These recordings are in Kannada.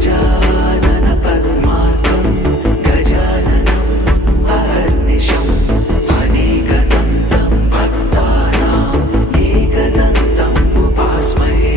गजानन पद्मार्कं गजाननम् अहर्निशम् अनेकदन्तं भक्तानाम् एकदन्तम् उपास्महे।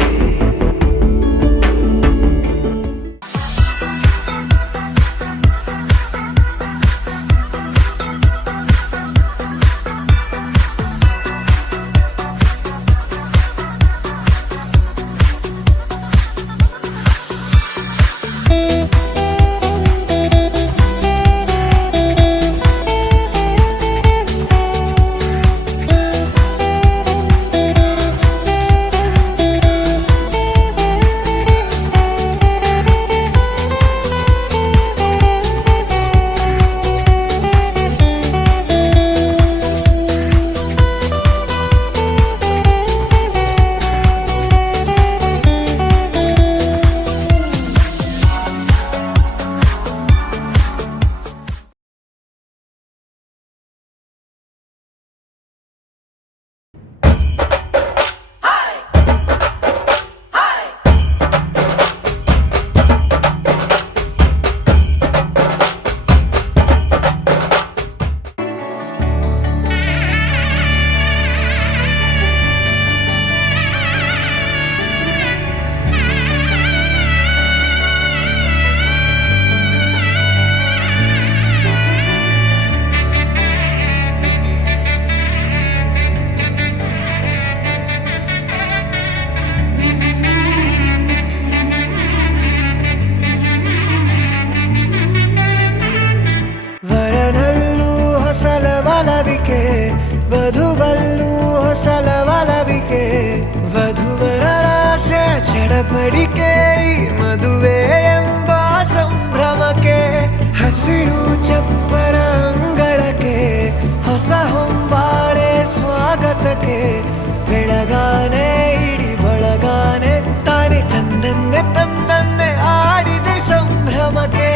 ವಧುವಲ್ಲೂ ಹೊಸಲವಲವಿಕೆ ವಧುವರರಾಸೆ ಚಡಪಡಿಕೆ ಈ ಮದುವೆ ಎಂಬ ಸಂಭ್ರಮಕ್ಕೆ ಹಸಿರು ಚಪ್ಪರ ಅಂಗಳಕ್ಕೆ ಹೊಸ ಹೊಂಬಾಳೆ ಸ್ವಾಗತಕ್ಕೆ ಬೆಳಗಾನೆ ಇಡಿ ಬಳಗಾನೆ ತಾನೆ ತನ್ನನ್ನೇ ತಂದನ್ನೇ ಆಡಿದೆ ಸಂಭ್ರಮಕ್ಕೆ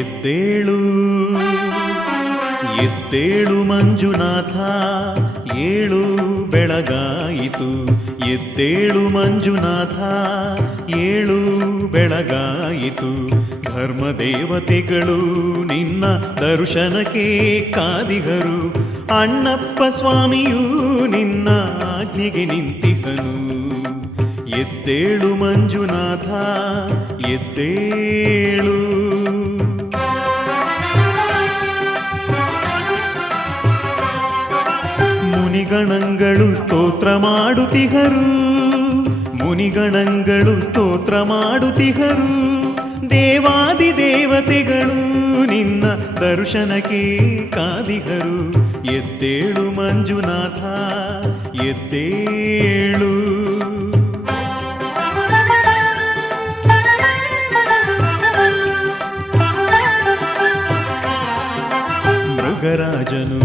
ಎದ್ದೇಳು ಎದ್ದೇಳು ಮಂಜುನಾಥ, ಏಳು ಬೆಳಗಾಯಿತು. ಎದ್ದೇಳು ಮಂಜುನಾಥ, ಏಳು ಬೆಳಗಾಯಿತು. ಧರ್ಮದೇವತೆಗಳು ನಿನ್ನ ದರ್ಶನಕ್ಕೆ ಕಾದಿಗರು. ಅಣ್ಣಪ್ಪ ಸ್ವಾಮಿಯೂ ನಿನ್ನ ಆಜ್ಞೆಗೆ ನಿಂತಿಹನು. ಎದ್ದೇಳು ಮಂಜುನಾಥ, ಎದ್ದೇಳು. ಮುನಿಗಣಗಳು ಸ್ತೋತ್ರ ಮಾಡುತ್ತಿಹರು, ಮುನಿಗಣಗಳು ಸ್ತೋತ್ರ ಮಾಡುತ್ತಿಹರು. ದೇವಾದಿ ದೇವತೆಗಳು ನಿನ್ನ ದರ್ಶನಕ್ಕೆ ಕಾದಿಗರು. ಎದ್ದೇಳು ಮಂಜುನಾಥ, ಎದ್ದೇಳು. ಮೃಗರಾಜನು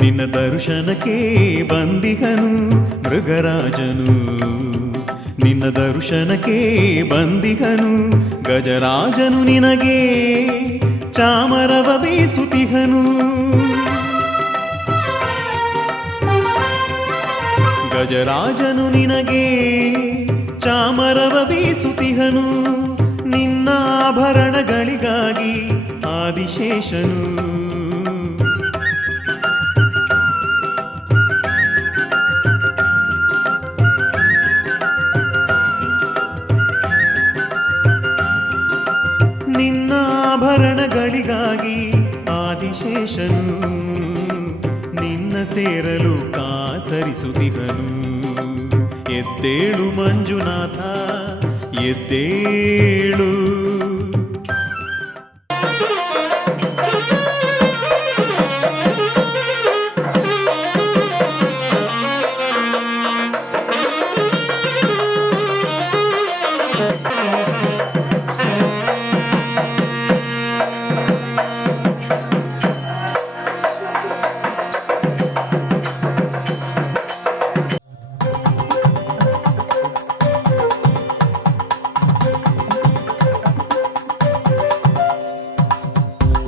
ನಿನ್ನ ದರ್ಶನಕ್ಕೆ ಬಂದಿಹನು. ಮೃಗರಾಜನು ನಿನ್ನ ದರ್ಶನಕ್ಕೆ ಬಂದಿಹನು. ಗಜರಾಜನು ನಿನಗೆ ಚಾಮರವ ಬೀಸುತ್ತಿಹನು. ಗಜರಾಜನು ನಿನಗೆ ಚಾಮರವ ಬೀಸುತ್ತಿಹನು. ನಿನ್ನ ಆಭರಣಗಳಿಗಾಗಿ ಆದಿಶೇಷನು. ನಿನ್ನ ಆಭರಣಗಳಿಗಾಗಿ ಆದಿಶೇಷನು ನಿನ್ನ ಸೇರಲು ಕಾತರಿಸುತ್ತಿಹನು. ಎದ್ದೇಳು ಮಂಜುನಾಥ, ಎದ್ದೇಳು.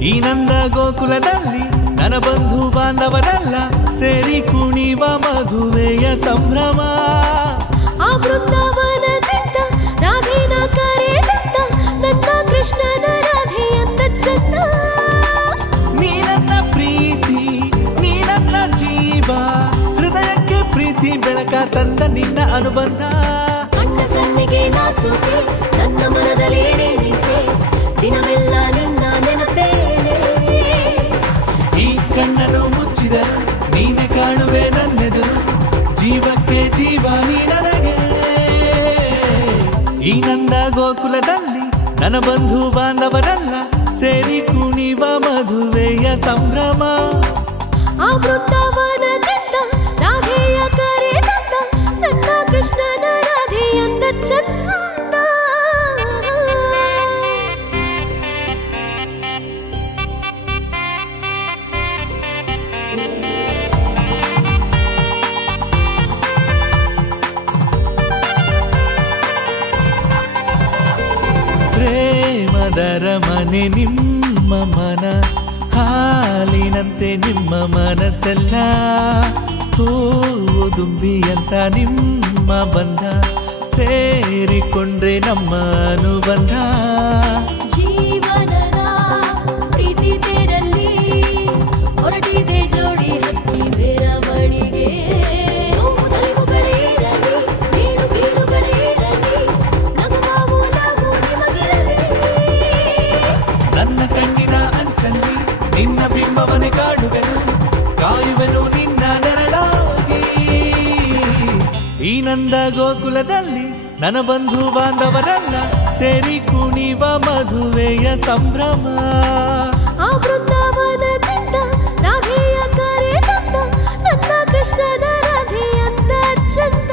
ಈ ನಂದ ಗೋಕುಲದಲ್ಲಿ ನನ್ನ ಬಂಧು ಬಾಂಧವರೆಲ್ಲ ಸೇರಿ ಕುಣಿವ ಮದುವೆಯ ಸಂಭ್ರಮ. ಆ ಬೃಂದಾವನದಿಂದ ರಾಧೇನ ಕರೆದಂತ ನನ್ನ ಕೃಷ್ಣನ ರಾಧೆಯಂದ ಚಂದ. ನೀ ನನ್ನ ಪ್ರೀತಿ, ನೀ ನನ್ನ ಜೀವ, ಹೃದಯಕ್ಕೆ ಪ್ರೀತಿ ಬೆಳಕ ತಂದ ನಿನ್ನ ಅನುಬಂಧ. ಅಣ್ಣ ಸನ್ನಿಗೆ ನಾ ಸೋತೆ, ನನ್ನ ಮನದಲ್ಲಿ ನಿಂತೆ, ದಿನವೆಲ್ಲ ನಿನ್ನ ನೆನಪೇನೆ. ಈ ಕಣ್ಣನ್ನು ಮುಚ್ಚಿದರು ನೀನೆ ಕಾಣುವೆ ನನ್ನೆದುರು, ಜೀವಕ್ಕೆ ಜೀವ ನೀ ನನಗೆ. ಈ ನಂದ ಗೋಕುಲದಲ್ಲಿ ನನ್ನ ಬಂಧು ಬಾಂಧವರೆಲ್ಲ ಸೇರಿ ಕುಣಿವ ಮದುವೆಯ ಸಂಭ್ರಮ. ಆ ಬೃಂದಾವನದಿಂದ ರಾಧೆಯ ಕರೆದಂತ ನನ್ನ ಕೃಷ್ಣನ ರಾಧೆಯಂದ ಚಂದ. ಪ್ರೇಮದರ ಮನೆ ನಿಮ್ಮ ಮನ, ಹಾಲಿನಂತೆ ನಿಮ್ಮ ಮನಸ್ಸೆಲ್ಲ. ಹೂವು ದುಂಬಿಯಂತ ನಿಮ್ಮ ಬಂಧ, ಸೇರಿಕೊಂಡ್ರೆ ನಮ್ಮ ಅನುಬಂಧ. ಜೀವನದ ಪ್ರೀತಿ ತೇರಲ್ಲಿ ಹೊರಟಿದೆ ಜೋಡಿ ಹಕ್ಕಿ ಮೆರವಣಿಗೆ. ನೋವು ನಲಿವುಗಳೇ ಇರಲಿ, ಬೀಳು ಬೀಳುಗಳೇ ಇರಲಿ, ನಗುವಾವು ನಾವು ನಿಮಗಿರಲಿ. ನನ್ನ ಕಣ್ಣಿನ ಅಂಚಲ್ಲಿ ನಿನ್ನ ಬಿಂಬವನೆ ಕಾಡುವೆನು, ಕಾಯುವೆನು ನಿನ್ನ ನೆರಳಾಗಿ. ಈ ನಂದ ಗೋಕುಲದಲ್ಲಿ ನನ್ನ ಬಂಧು ಬಾಂಧವರೆಲ್ಲ ಸೇರಿ ಕುಣಿವ ಮದುವೆಯ ಸಂಭ್ರಮ. ಆ ಬೃಂದಾವನದಿಂದ ರಾಧೆಯ ಕರೆದಂತ ನನ್ನ ಕೃಷ್ಣನ ರಾಧೆಯಂದ ಚಂದ.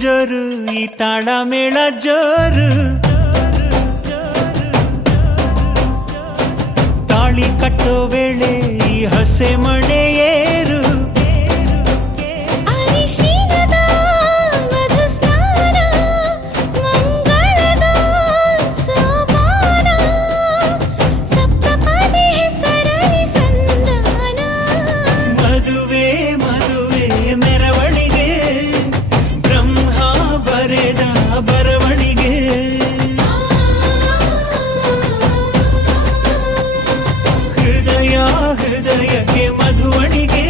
ಜೋರು ಈ ತಾಳ ಮೇಳ ಜೋರು ತಾಳಿ ಕಟ್ಟೋ ವೇಳೆ ಈ ಹಸೆ ಮಣೆ ಏರು ಅರಿಶಿನದ ಮಧು ಸ್ನಾನ ಮಂಗಳದ ಸೋಪಾನ ಸಪ್ತಪದಿ ಹೆಸರಲಿ ಸಂಧಾನ ಮದುವೆ ಮದುವೆ ಮೆರವಣಿಗೆ ಬ್ರಹ್ಮ ಬರೆದ ಬರವಣಿಗೆ ಹೃದಯ ಹೃದಯಕ್ಕೆ ಮಧುವಣಿಗೆ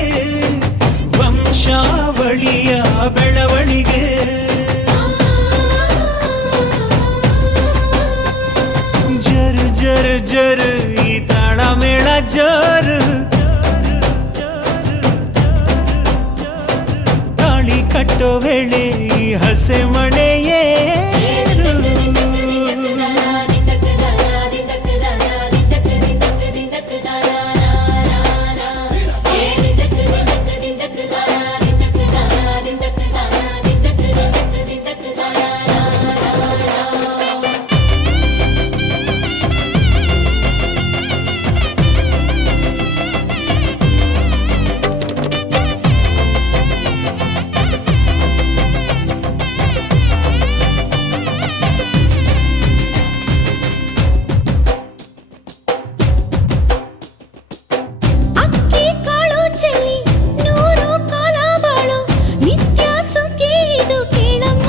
ವಂಶಾವಳಿಯ ಬೆಳವಣಿಗೆ ಜರು ಜರು ಜರು ಈ ತಾಳ ಮೇಳ ಜರು ತಾಳಿ ಕಟ್ಟೋ ವೇಳೆ ಈ ಹಸೆ ಮಣೆಯೇ ಅಕ್ಕಿ ಕಾಳು ಚೆಲ್ಲಿ ನೂರು ಕಾಲ ಬಾಳು ನಿತ್ಯ ಸುಖಿ ಇದು ಕೇಳಮ್ಮ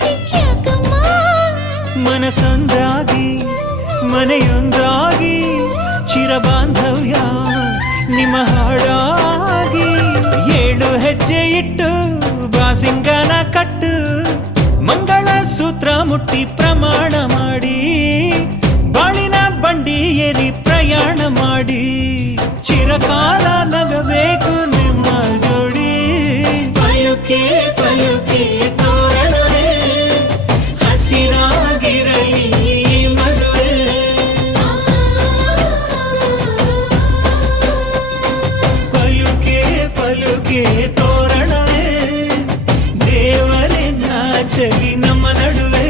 ಸಿಕ್ಕ್ಯಾಕಮ್ಮ ಮನಸೊಂದಾಗಿ ಮನೆಯೊಂದಾಗಿ ಚಿರಬಾಂಧವ್ಯ ನಿಮ್ಮ ಹಾಡಾಗಿ 7 ಹೆಜ್ಜೆ ಇಟ್ಟು ಬಾಸಿಂಗನ ಕಟ್ಟು ಮಂಗಳ ಸೂತ್ರ ಮುಟ್ಟಿ ಪ್ರಮಾಣ ಮಾಡಿ ಬಾಳಿನ ಬಂಡಿ ಏರಿ ಪ್ರಯಾಣ ಮಾಡಿ ಚಿರಕಾಲ ನಗಬೇಕು ನಿಮ್ಮ ಜೋಡಿ ಪಯುಕೆ ಪಯುಕೆ ತೋರಣವೇ ಹಸಿರಾಗಿರಲಿ ಈ ಮದುವೆ ಪಲುಕೆ ಪಲುಕೆ ತೋರಣವೇ ದೇವರೇ ನಾಚಲಿ ನಮ್ಮ ನಡುವೆ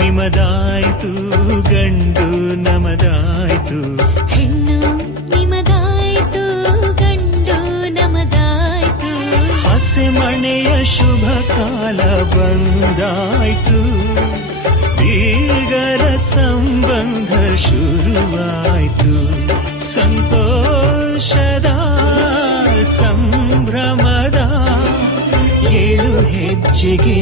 ನಿಮದಾಯ್ತು ಗಂಡು ನಮದಾಯ್ತು ಹೆಣ್ಣು ನಿಮದಾಯ್ತು ಗಂಡು ನಮದಾಯ್ತು ಹಸೆಮಣೆಯ ಶುಭ ಕಾಲ ಬಂದಾಯ್ತು ಬೀಗರ ಸಂಬಂಧ ಶುರುವಾಯ್ತು ಸಂತೋಷದ ಸಂಭ್ರಮದ 7 ಹೆಜ್ಜೆಗೆ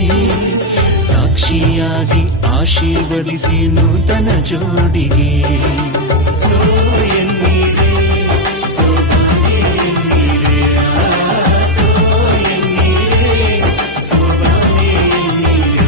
ಸಾಕ್ಷಿಯಾಗಿ ಆಶೀರ್ವದಿಸಿ ನೂತನ ಜೋಡಿಗೆ ಸೋ ಎನ್ನೀರೆ ಸೋಬಾನೆ ಎನ್ನೀರೆ ಸೋ ಎನ್ನೀರೆ ಸೋಬಾನೆ ಎನ್ನೀರೆ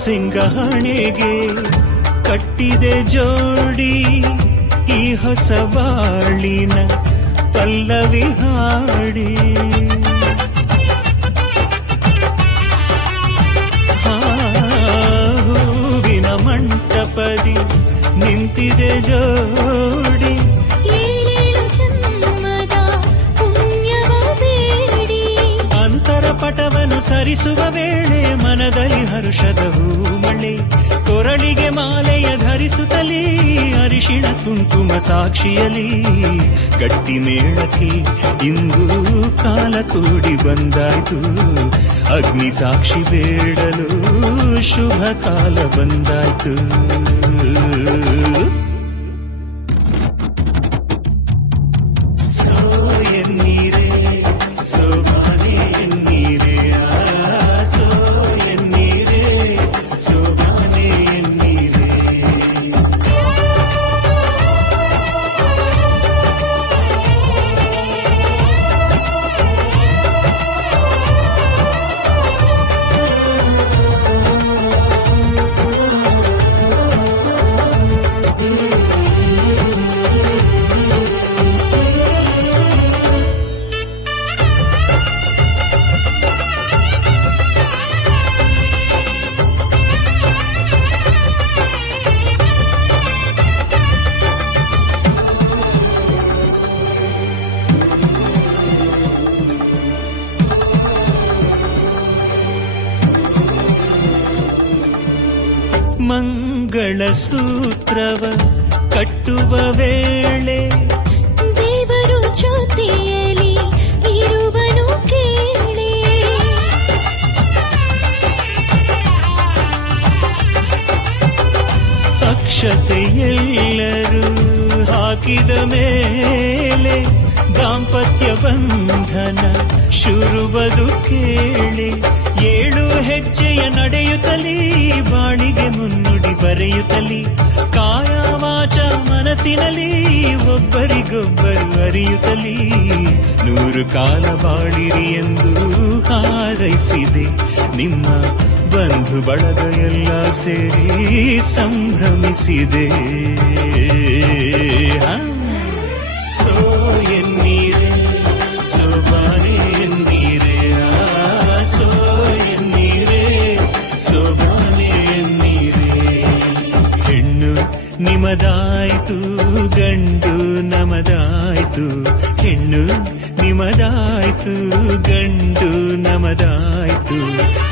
ಸಿಂಗಹಣೆಗೆ ಕಟ್ಟಿದೆ ಜೋಡಿ ಈ ಹೊಸ ಬಾಳಿನ ಪಲ್ಲವಿ ಹಾಡಿ ಹೂವಿನ ಮಂಟಪದಿ ನಿಂತಿದೆ ಜೋಡಿ ಏಳೇಳು ಜನ್ಮದ ಪುಣ್ಯವ ಬೇಡಿ ಅಂತರ ಪಟವನ್ನು ಸರಿಸುವ ವೇಳೆ ಮನದಲ್ಲಿ ಹರುಷದ ಹೂಮಳೆ ಕೊರಳಿಗೆ ಮಾಲೆಯ ಧರಿಸುತ್ತಲೇ ಅರಿಶಿಣ ಕುಂಕುಮ ಸಾಕ್ಷಿಯಲಿ ಗಟ್ಟಿ ಮೇಳಕ್ಕೆ ಇಂದು ಕಾಲ ಕೂಡಿ ಬಂದಾಯ್ತು ಅಗ್ನಿ ಸಾಕ್ಷಿ ಬೇಡಲು ಶುಭ ಕಾಲ ಬಂದಾಯ್ತು ಸೋ ಎನ್ನೀರೆ ಸೋಬಾನೆ ಎನ್ನೀರೆ ಸೋ ಎನ್ನೀರೆ ಸೋಬಾನೆ ಎನ್ನೀರೆ ಮಂಗಳ ಸೂತ್ರವ ಕಟ್ಟುವ ವೇಳೆ ದೇವರು ಜೊತೆಯಲಿ ಇರುವನು ಕೇಳಿ ಅಕ್ಷತೆಯೆಲ್ಲರೂ ಹಾಕಿದ ಮೇಲೆ ದಾಂಪತ್ಯ ಬಂಧನ ಶುರುವುದು ಕೇಳಿ 7 ಹೆಜ್ಜೆಯ ನಡೆಯುತ್ತಲೀ ಬಾಳಿಗೆ ಮುನ್ನುಡಿ ಬರೆಯುತ್ತಲೀ ಕಾಯ ವಾಚ ಮನಸ್ಸಿನಲ್ಲಿ ಒಬ್ಬರಿಗೊಬ್ಬರು ಅರಿಯುತ್ತಲೀ 100 ಕಾಲ ಬಾಳಿರಿ ಎಂದು ಹಾರೈಸಿದೆ ನಿಮ್ಮ ಬಂಧು ಬಳಗ ಎಲ್ಲ ಸೇರಿ ಸಂಭ್ರಮಿಸಿದೆ ಸೋ ಎನ್ನೀರೆ ಸೋಬಾನೆ ಎನ್ನೀರೆ ಸೋ ಎನ್ನೀರೆ ಸೋಬಾನೆ ಎನ್ನೀರೆ ಹೆಣ್ಣು ನಿಮದಾಯ್ತು ಗಂಡು ನಮದಾಯ್ತು ಹೆಣ್ಣು ನಿಮದಾಯ್ತು ಗಂಡು ನಮದಾಯ್ತು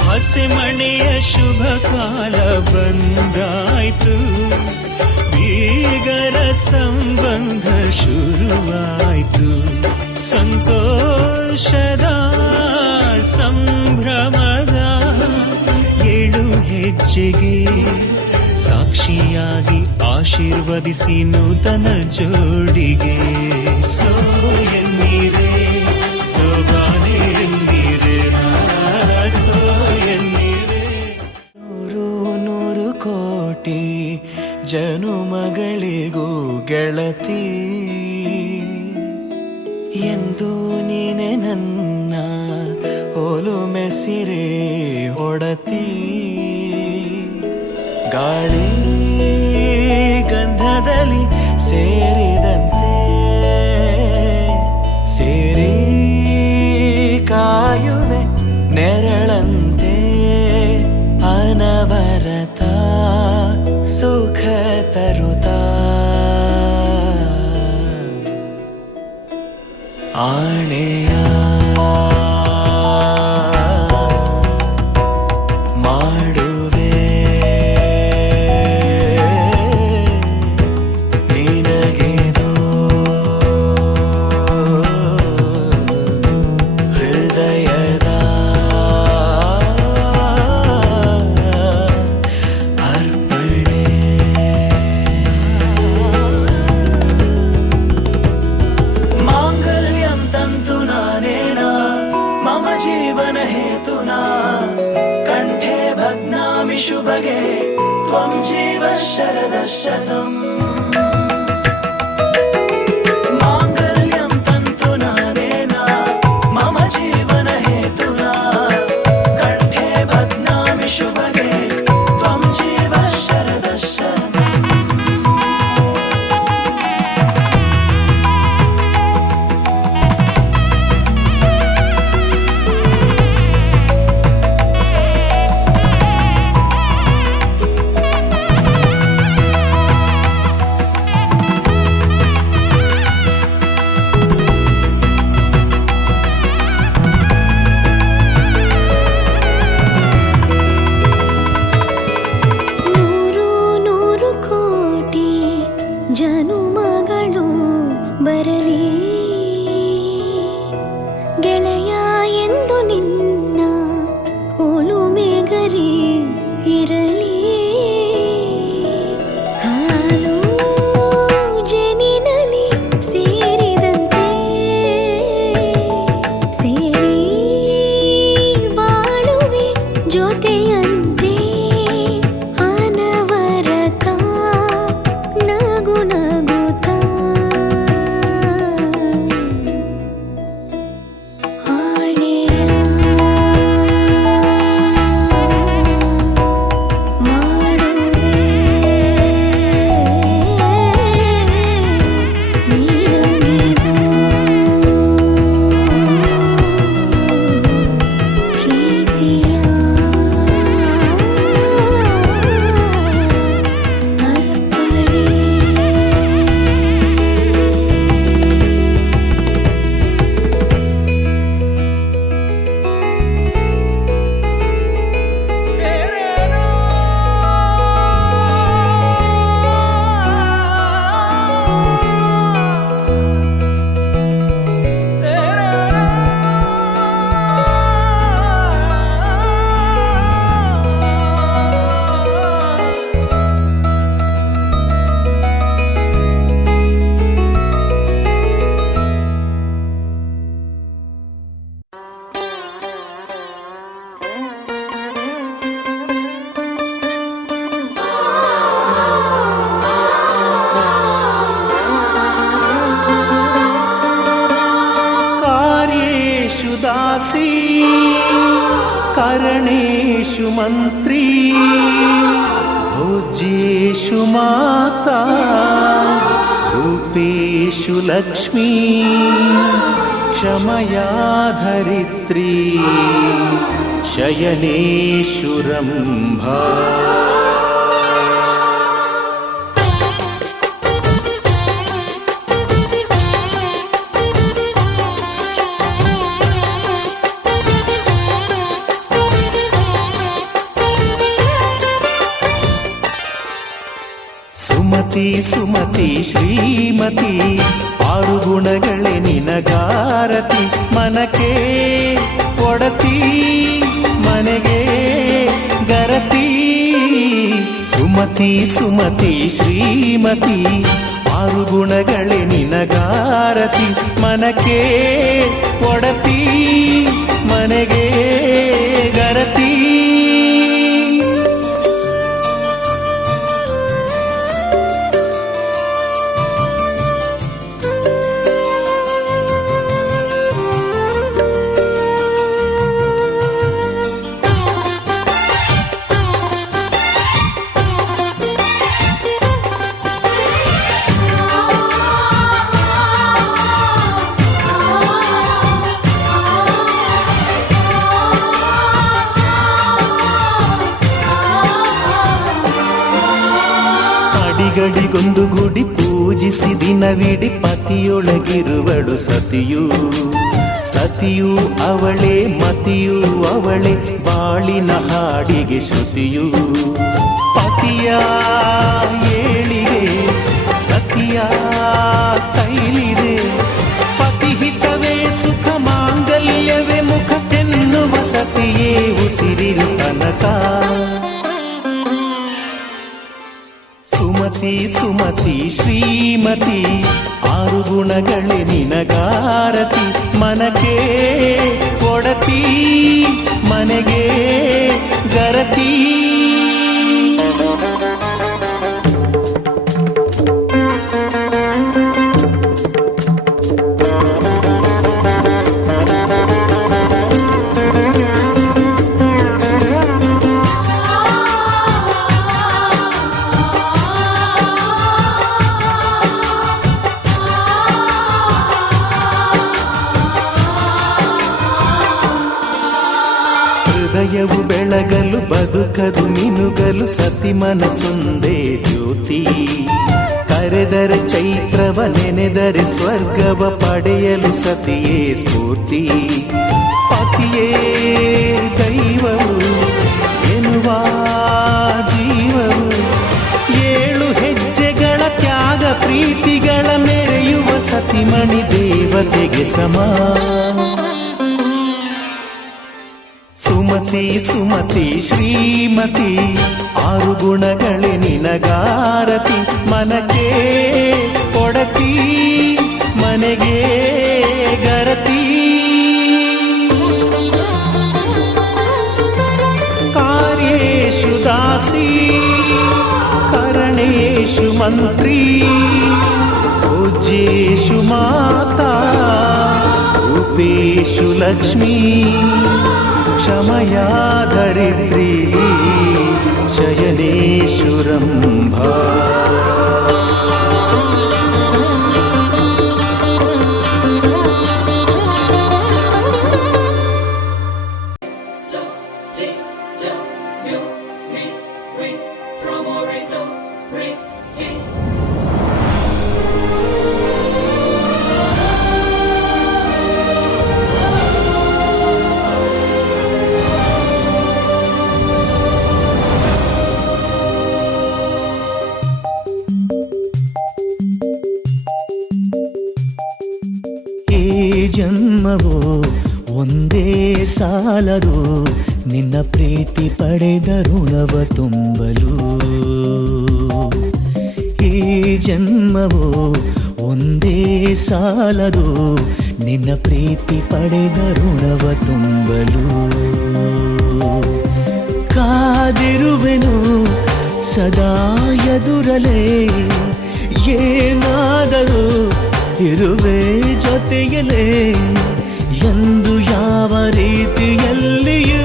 ಹಸೆಮಣೆಯ ಶುಭ ಕಾಲ ಬಂದಾಯ್ತು ಬೀಗರ ಸಂಬಂಧ ಶುರುವಾಯ್ತು ಸಂತೋಷದ ಸಂಭ್ರಮದ 7 ಹೆಜ್ಜೆಗೆ ಸಾಕ್ಷಿಯಾಗಿ ಆಶೀರ್ವದಿಸಿ ನೂತನ ಜೋಡಿಗೆ ಸೋ ಎನ್ನೀರೆ ಸೋಬಾನೆ ಎನ್ನೀರೆ ಸೋ ಎನ್ನೀರೆ 100 ಕೋಟಿ ಜನುಮಗಳಿಗೂ ಗೆಳತಿ ಎಂದು ನೀನೆ ನನ್ನ ಒಲುಮೆಸಿರೆ ಒಡತಿ ಗಾಳಿ ಗಂಧದಲ್ಲಿ ಸೇರಿದಂತೆ ಸೇರಿ ಆಣೆಯ ಮಾಡುವೆ ನಿನಗೆದು ಹೃದಯದ ಅರ್ಪಣೆ. ಮಾಂಗಲ್ಯಂ ತಂತು ನಾನೇನ ಮಮ ಜೀವನ ಹೇತುನಾ ಕಂಠೆ ಭಗ್ನಾಮಿ ಶುಭಗೆ ತ್ವಂ ಜೀವ ಶರದಃ ಶತಂ. ಮಾಂಗಲ್ಯಂ ತಂತು ನಾನೇನ ಮಮ ಜೀವನ ಹೇತುನಾ ಕಂಠೆ ಭಗ್ನಾಮಿ ಶುಭಗೆ ತ್ವಂ ಜೀವ ಶರದಃ ಶತಂ. ನೂರು ನೂರು ಕೋಟಿ ಜನುಮಗಳು ಬರಲಿ ಗೆಳೆಯ ಎಂದು ನಿನ್ನ ಒಲುಮೆಗರಿ ಇರಲಿ. ಹಾಲು ಜೇನಿನಲ್ಲಿ ಸೇರಿದಂತೆ ಸೇರಿ ಬಾಳುವೆ ಜೊತೆಯಂತೆ ಅನವರತ ನಗು ನಗುತ್ತಾ ಆಣೆಯ ಮಾಡುವೆ ನಿನಗೆದು ಪ್ರೀತಿಯ कार्येषु दासी करणेषु मन्त्री भोज्येषु माता रूपेषु लक्ष्मी क्षमया धरित्री शयनेषु रम्भा. ಸುಮತಿ ಸುಮತಿ ಶ್ರೀಮತಿ ಆರು ಗುಣಗಳೇ ನಿನಗಾರತಿ ಮನಕ್ಕೆ ಒಡತಿ ಮನೆಗೆ ಗರತಿ. ಸುಮತಿ ಸುಮತಿ ಶ್ರೀಮತಿ ಆರು ಗುಣಗಳೇ ನಿನಗಾರತಿ ಮನಕ್ಕೆ ಒಡತಿ ಮನೆಗೆ ಗರತಿ. ಗಡಿಗೊಂದು ಗುಡಿ ಪೂಜೆ ಪೂಜಿಸಿ ದಿನವಿಡಿ ಪತಿಯೊಳಗಿರುವಳು ಸತಿಯು. ಸತಿಯು ಅವಳೇ ಮತಿಯು ಅವಳೇ ಬಾಳಿನ ಹಾಡಿಗೆ ಶ್ರುತಿಯು. ಪತಿಯ ಏಳಿಗೆ ಸತಿಯ ಕೈಲಿದೆ. ಪತಿಹಿತವೇ ಸುಖ ಮಾಂಗಲ್ಯವೇ ಮುಖ ಎನ್ನುವ ಸತಿಯೇ ಉಸಿರಿರು ತನಕ. ಸುಮತಿ ಸುಮತಿ ಶ್ರೀಮತಿ ಆರು ಗುಣಗಳೇ ನಿನಗಾರತಿ. ಮನಕ್ಕೆ ಕೊಡತಿ ಮನೆಗೆ ಗರತಿ. ಹೃದಯವು ಬೆಳಗಲು ಬದುಕದು ಮಿನುಗಲು ಸತಿ ಮನಸ್ಸೊಂದೇ ಜ್ಯೋತಿ. ಕರೆದರೆ ಚೈತ್ರವ ನೆನೆದರೆ ಸ್ವರ್ಗವ ಪಡೆಯಲು ಸತಿಯೇ ಸ್ಫೂರ್ತಿ. ಪತಿಯೇ ದೈವವು ಎನ್ನುವ ಜೀವವು. ಏಳು ಹೆಜ್ಜೆಗಳ ತ್ಯಾಗ ಪ್ರೀತಿಗಳ ಮೆರೆಯುವ ಸತಿಮಣಿ ದೇವತೆಗೆ ಸಮ. ಸುಮತಿ ಸುಮತಿ ಶ್ರೀಮತಿ ಆರು ಗುಣಗಳೇ ನಿನಗಾರತಿ. ಮನಕ್ಕೆ ಕೊಡತಿ ಮನೆಗೆ ಗರತಿ. ಕಾರ್ಯೇಷು ದಾಸಿ ಕರಣೇಷು ಮಂತ್ರಿ. ಪೂಜ್ಯೇಷು ಮಾತಾ ರೂಪೇಷು ಲಕ್ಷ್ಮೀ. ಕ್ಷಮಯಾ ಧರಿತ್ರಿ ಶಯನೇಷು ರಂಭಾ. ಜನ್ಮವೋ ಒಂದೇ ಸಾಲದು ನಿನ್ನ ಪ್ರೀತಿ ಪಡೆದ ಋಣವ ತುಂಬಲು. ಈ ಜನ್ಮವೋ ಒಂದೇ ಸಾಲದು ನಿನ್ನ ಪ್ರೀತಿ ಪಡೆದ ಋಣವ ತುಂಬಲು. ಕಾದಿರುವೆನು ಸದಾ ಎದುರಲೇ ಏನಾದರೂ ಇರುವೆ ಜೊತೆಯಲೇ ಎಂದು ಯಾವ ರೀತಿಯಲ್ಲಿಯೂ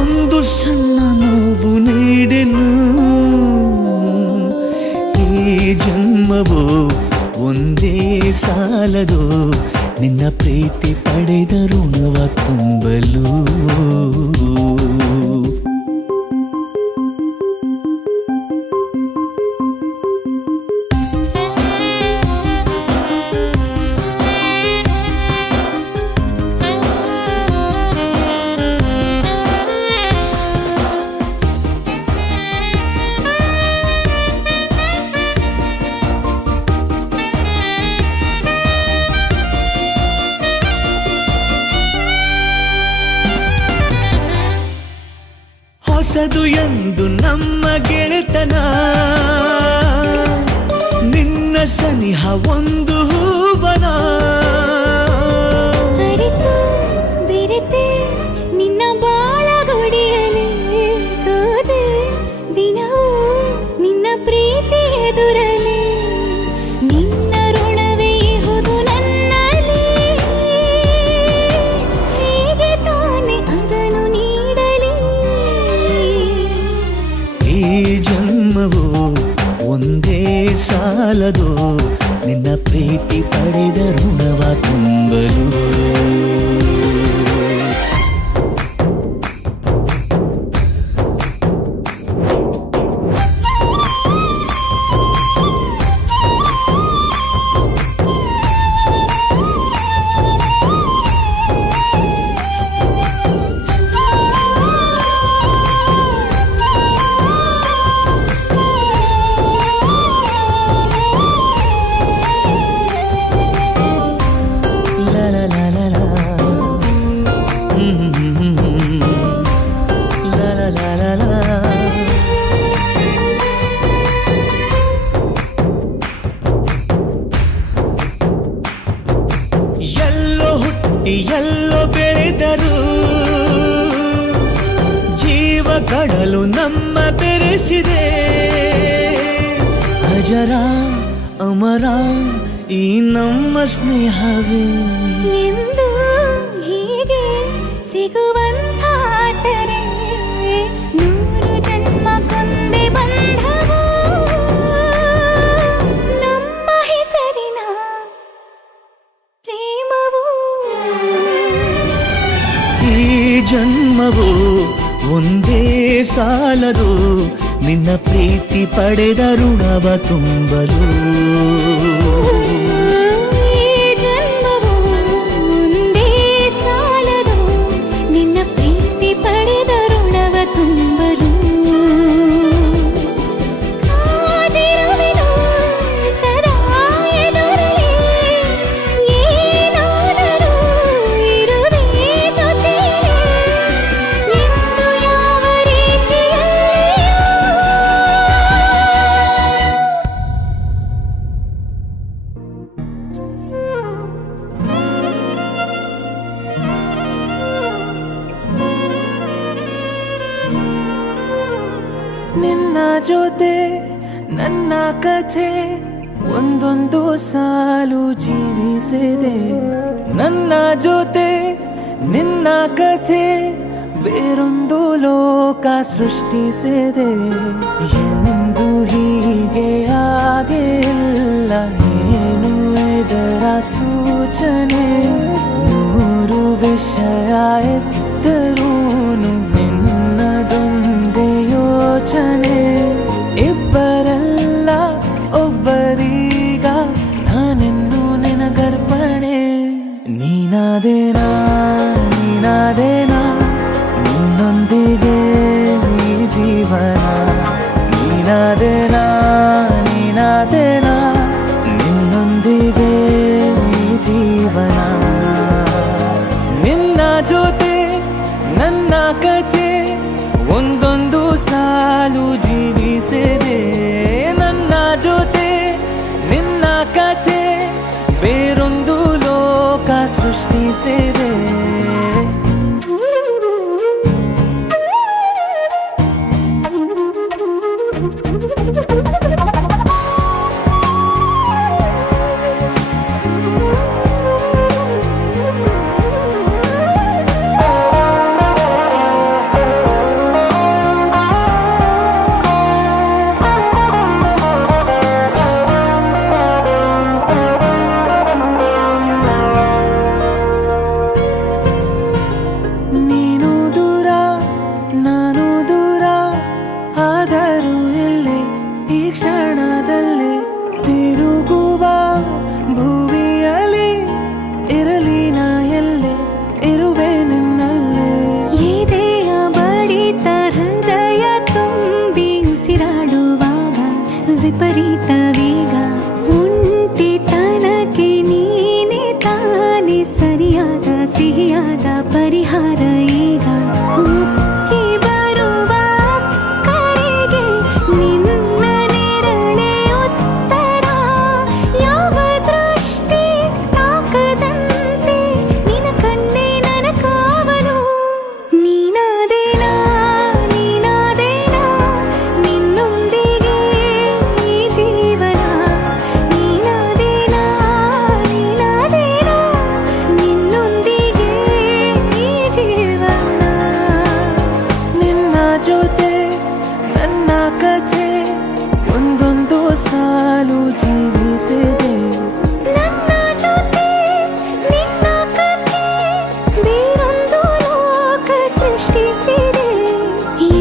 ಒಂದು ಸಣ್ಣ ನೋವು ನೀಡೆನು. ಈ ಜನ್ಮವು ಒಂದೇ ಸಾಲದು ನಿನ್ನ ಪ್ರೀತಿ ಪಡೆದ ಋಣವ ತುಂಬಲು. ಹೊಸದು ಎಂದು ನಮ್ಮ ಗೆಳೆತನ ನಿನ್ನ ಸನಿಹ ಒಂದು ಹೂವನ. ಬೆರೆತೆ ನಿನ್ನ ಬಾಳಗೊಡಿಯಲಿ ಸೋದೆ ದಿನವೂ ನಿನ್ನ ಪ್ರೀತಿ ಎದುರಲಿ. ನಿನ್ನ ಋಣವೇ ಇಹುದು ನನ್ನಲ್ಲಿ ಹೇಗೆ ತಾನೆ ಅದನ್ನು ನೀಡಲಿ. ಈ ಜನ್ಮವು ಒಂದೇ ಸಾಲದು ನಿನ್ನ ಪ್ರೀತಿ ಪಡೆದ ಋಣವ ತುಂಬಲು. ಎಲ್ಲೋ ಬೆಳೆದರು ಜೀವ ಕಡಲು ನಮ್ಮ ಬೆರೆಸಿದೆ ಅಜರ ಅಮರ ಈ ನಮ್ಮ ಸ್ನೇಹವೇ ಎಂದು ಹೀಗೆ ಸಿಗುವಂತ ಸರೆ ನೂರು ಜನ್ಮ ಕೊಂದೆ ಬಂಧವು ನಮ್ಮ ಹೆಸರಿನ ಪ್ರೇಮವು ಈ ಜನ್ಮವು ಒಂದೇ ಸಾಲದು ನಿನ್ನ ಪ್ರೀತಿ ಪಡೆದ ಋಣವ ತುಂಬಲು ಈ ಜನ್ಮವು ಒಂದೇ ಸಾಲದು ನಿನ್ನ ಪ್ರೀತಿ ಪಡೆದ ಋಣವ ತುಂಬಲು ಕಾದಿರುವೆನು ಸದಾ ಎದುರಲಿ ಏನಾದರೂ ಇರುವೆ ಜೊತೆಯಲ್ಲಿ ಎಂದು ಯಾವ ರೀತಿಯಲ್ಲಿಯೂ ನಿನ್ನ ಜೊತೆ ನನ್ನ ಕಥೆ ಒಂದೊಂದು ಸಾಲು ಜೀವಿಸಿದೆ ನನ್ನ ಜೊತೆ ನಿನ್ನ ಕಥೆ ಬೇರೊಂದು ಲೋಕ ಸೃಷ್ಟಿಸಿದೆ ಎಂದು ಹೀಗೆ ಆಗಿಲ್ಲ ಏನು ಇದರ ಸೂಚನೆ ನೂರು ವಿಷಯ ಎತ್ತರೂನು ನಿನ್ನದೊಂದೇ ಯೋಚನೆ ಇಬ್ಬರಲ್ಲ ಒಬ್ಬರೀಗ ನಾನೆನ್ನು ನಿನಗರ್ಪಣೆ ನೀನಾದೇನಾ ನೀನಾದೇನಾ ನಿನ್ನೊಂದಿಗೆ ಈ ಜೀವನ ನೀನಾದೇನಾ ನೀನಾದೇನಾ ನಿನ್ನೊಂದಿಗೆ ಈ ಜೀವನ ನಿನ್ನ ಜೊತೆ ನನ್ನ ಕಥೆ ಒಂದೊಂದು ಸಾಲು ಜೀವಿಸಿದೆ ನನ್ನ ಜೊತೆ ನಿನ್ನ ಕಥೆ ಬೇರೊಂದು ಲೋಕ ಸೃಷ್ಟಿಸಿದೆ ನೀನು ದೂರ ನಾನು ದೂರ ಆದರೂ ಇಲ್ಲೇ ಈ ಕ್ಷಣದಲ್ಲೇ ತಿರುಗುವ ಭುವಿಯಲ್ಲಿ ಇರಲಿ ನಾ ಎಲ್ಲೇ ಇರುವೆ ನಿನ್ನಲ್ಲೇ ಎದೆಯ ಬಡಿತ ಹೃದಯ ತುಂಬಿ ಉಸಿರಾಡುವಾಗ ವಿಪರೀತ ವೇಗ ಒಂಟಿತನಕ್ಕೆ ನೀನೆ ತಾನೆ ಸರಿಯಾದ ಸಿಹಿಯಾದ ಪರಿಹಾರ ಈಗ ಉಕ್ಕಿ ಬರುವ ಕರೆಗೆ ನಿನ್ನ ನೆರಳೆ ಉತ್ತರ ಯಾವ ದೃಷ್ಟಿ ತಾಕದಂತೆ ನಿನ ಕಣ್ಣೆ ನನ್ನ ಕಾವಲು ನೀನಾದೇನಾ ನೀನಾದೇನಾ ನಿನ್ನೊಂದಿಗೆ ಈ ಜೀವನ ನೀನಾದೇನಾ ನೀನಾದೇನಾ ನಿನ್ನೊಂದಿಗೆ ಈ ಜೀವನ ನಿನ್ನ ಜೊತೆ ನನ್ನ ಕಥೆ ಒಂದೊಂದು ಸಾಲು ಜೀವಿಸಿದೆ ನನ್ನ ಜೊತೆ ನಿನ್ನ ಕಥೆ ಬೇರೊಂದು ಲೋಕ ಸೃಷ್ಟಿಸಿದೆ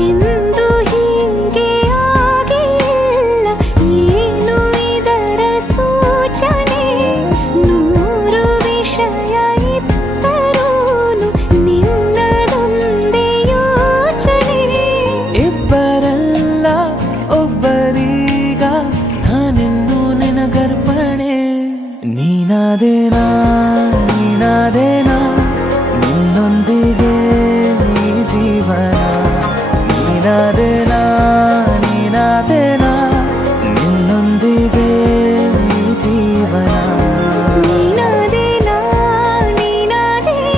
ಎಂದು ಹೀಗೆ ಆಗಿಲ್ಲ ಏನು ಇದರ ಸೂಚನೆ ನೂರು ವಿಷಯ ಇತ್ತರೂನು ನಿನ್ನದೊಂದೇ ಯೋಚನೆ ಇಬ್ಬರಲ್ಲ ಒಬ್ಬರೀಗ ನಾನೆನ್ನು ನಿನಗರ್ಪಣೆ ನೀನಾದೇನಾ ನೀನಾದೇನಾ ನಿನ್ನೊಂದಿಗೆ ಈ ಜೀವನ ನೀನಾದೇನಾ ನೀನಾದೇನಾ ನಿನ್ನೊಂದಿಗೆ ಈ ಜೀವನ ನೀನಾದೇನಾ ನೀನಾದೇನಾ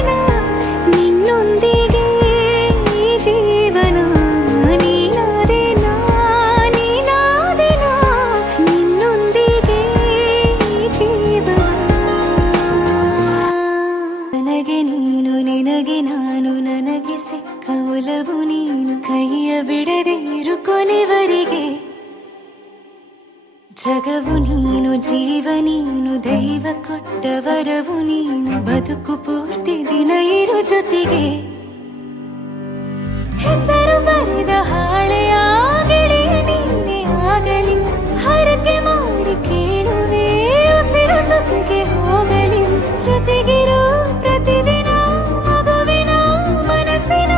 ವರವು ನೀನು ಬದುಕು ಪೂರ್ತಿ ದಿನ ಇರು ಜೊತೆಗೆ ಹೆಸರು ಬರೆದ ಹಾಳೆಯಾಗಲಿ ನೀನೇ ಆಗಲಿ ಹರಕೆ ಮಾಡಿ ಕೇಳುವೆ ಉಸಿರು ಜೊತೆಗೆ ಹೋಗಲಿ ಜೊತೆಗಿರೋ ಪ್ರತಿದಿನ ಮಗುವಿನ ಮನಸ್ಸಿನ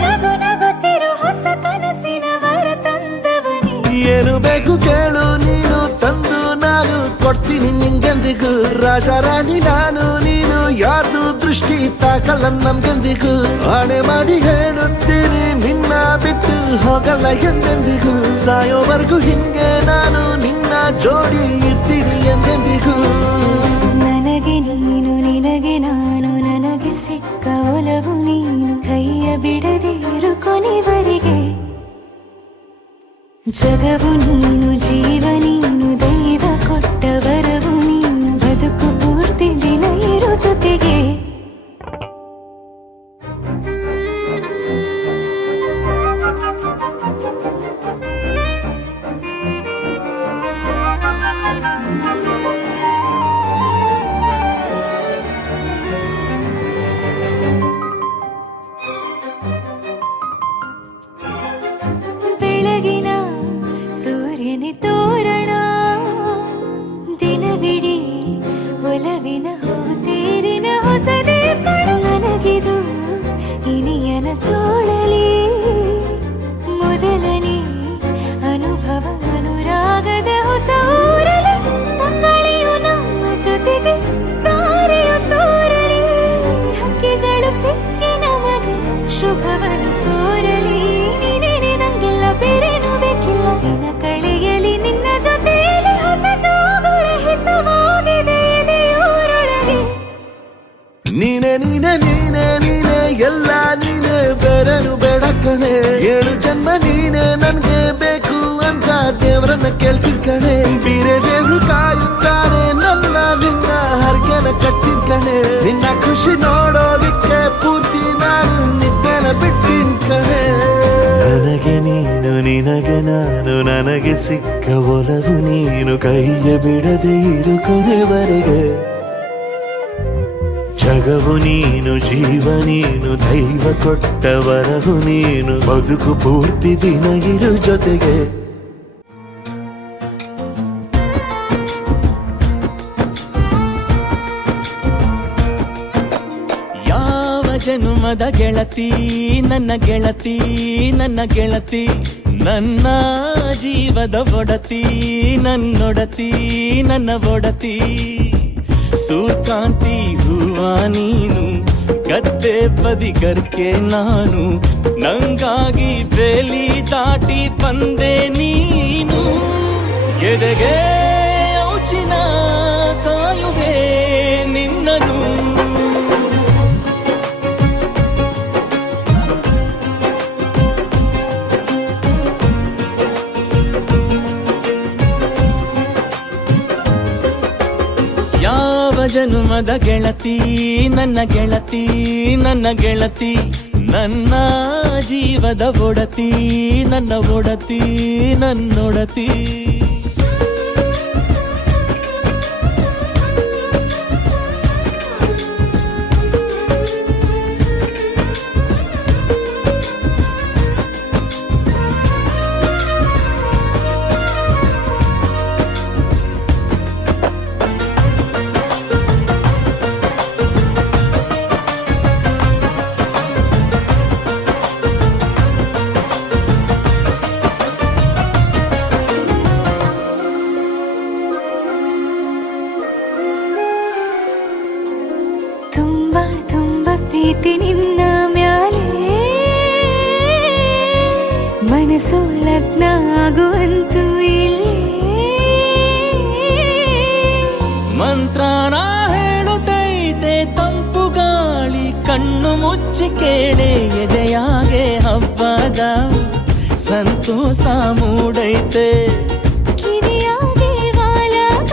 ನಗು ನಗುತ್ತಿರೋ ಹೊಸ ಕನಸಿನ ವರ ತಂದವನೇ ಏನು ಬೇಕು ಕೇಳು ನೀನು ತಂದು ನಾನು ಕೊಡ್ತೀನಿ ನಿಂಗೆಂದಿಗೂ ರಾಜ ರಾಣಿ ನಾನು ನೀನು ಯಾರ್ದು ದೃಷ್ಟಿ ತಾಕಲ್ಲ ನಮ್ಗೆಂದಿಗೂ ಆಣೆ ಮಾಡಿ ಹೇಳುತ್ತೀನಿ ನಿನ್ನ ಬಿಟ್ಟು ಹೋಗಲ್ಲ ಎಂದೆಂದಿಗೂ ಸಾಯೋವರೆಗೂ ಹಿಂಗೆ ನಾನು ನಿನ್ನ ಜೋಡಿ ಇರ್ತೀನಿ ಎಂದೆಂದಿಗೂ ನನಗೆ ನೀನು ನಿನಗೆ ನಾನು ನನಗೆ ಸಿಕ್ಕ ಒಲವು ನೀನು ಕೈಯ ಬಿಡದೆ ಇರು ಕೊನೆವರೆಗೆ ಜಗವು ನೀನು ಜೀವ ನೀನು ದೈವ ಕೊಟ್ಟ ವರವು ನೀನು ಬದುಕು ಪೂರ್ತಿ ದಿನ ಇರು ಜೊತೆಗೆ ಬೆಳಗಿನ ಸೂರ್ಯನೇ ತೋರಣ ದಿನವಿಡೀ ಒಲವಿನ ಹೋತೇರಿನ ಹೊಸದೇ ಪಡ ನನಗಿದು ಇನಿಯನ ತೋಳಲಿ ಮೊದಲನೇ ಅನುಭವ ಅನುರಾಗದ ಹೊಸ ಊರಲಿ ತಂಗಳಿಯು ನಮ್ಮ ಜೊತೆಗೆ ತಾರೆಯು ತೋರಲಿ ಹಕ್ಕಿಗಳು ಸಿಕ್ಕಿ ನಮಗೆ ಶುಭವನ್ನು ಕೋರಲಿ ನೀನೇನೆ ನಂಗೆಲ್ಲ ಬೇರೇನು ಬೇಕಿಲ್ಲ ದಿನ ಕಳೆಯಲಿ ನಿನ್ನ ಜೊತೆಯಲ್ಲಿ ಹೊಸ ಜೋಗುಳ ಹಿತವಾಗಿದೆ ಎದೆಯೂರೊಳಗೆ ನೀನೆ ನೀನೆ ನೀನೆ ನೀನೆ ಎಲ್ಲ ನೀನೆ ಬೇರೆನು ಬೇಡ ಕಣೆ ಏಳು ಜನ್ಮ ನೀನೆ ನನ್ಗೆ ಬೇಕು ಅಂತ ದೇವರನ್ನ ಕೇಳ್ತೀನಿ ಕಣೆ ಬೀರೆ ದೇವ್ರು ಕಾಯುತ್ತಾರೆ ನನ್ನ ನಿನ್ನ ಹರ್ಗೆನ ಕಟ್ಟಿನ ಕಣೆ ನಿನ್ನ ಖುಷಿ ನೋಡೋದಿಕ್ಕೆ ಪೂರ್ತಿ ನಾನು ನಿದ್ದೆನ ಬಿಟ್ಟಿನ್ ಕಣೆ ನನಗೆ ನೀನು ನಿನಗೆ ನಾನು ನನಗೆ ಸಿಕ್ಕ ಒಲವು ನೀನು ಕೈಯ ಬಿಡದೆ ಇರು ಕೊನೆವರೆಗೆ ಜಗವು ನೀನು ಜೀವ ನೀನು ದೈವ ಕೊಟ್ಟ ವರವು ನೀನು ಬದುಕು ಪೂರ್ತಿ ದಿನ ಇರು ಜೊತೆಗೆ ಯಾವ ಜನುಮದ ಗೆಳತಿ ನನ್ನ ಗೆಳತಿ ನನ್ನ ಗೆಳತಿ ನನ್ನ ಜೀವದ ಒಡತಿ ನನ್ನೊಡತಿ ನನ್ನ ಒಡತಿ ಸೂರ್ಕಾಂತಿ ಹೂವ ನೀನು ಗದ್ದೆ ಬದಿಗರ್ಕೆ ನಾನು ನಂಗಾಗಿ ಬೇಲಿ ದಾಟಿ ಬಂದೆ ನೀನು ಎದೆಗೆ ಔಚಿನ ಕಾಯುವೆ ನಿನ್ನನು ಯಾವ ಜನುಮದ ಗೆಳತಿ ನನ್ನ ಗೆಳತಿ ನನ್ನ ಗೆಳತಿ ನನ್ನ ಜೀವದ ಒಡತಿ ನನ್ನ ಒಡತಿ ನನ್ನೊಡತಿ ತುಂಬಾ ತುಂಬಾ ಪ್ರೀತಿ ನಿನ್ನ ಮ್ಯಾಲೆ ಮನಸ್ಸು ಲಗ್ನ ಆಗುವಂತೂ ಇಲ್ಲೇ ಮಂತ್ರನ ಹೇಳುತ್ತೈತೆ ತಂಪು ಗಾಳಿ ಕಣ್ಣು ಮುಚ್ಚಿ ಕೇಳೆ ಎದೆಯಾಗೆ ಹಬ್ಬದ ಸಂತೋಷ ಮೂಡೈತೆ ಕಿವಿಯಾಗೆ ವಾಲಕ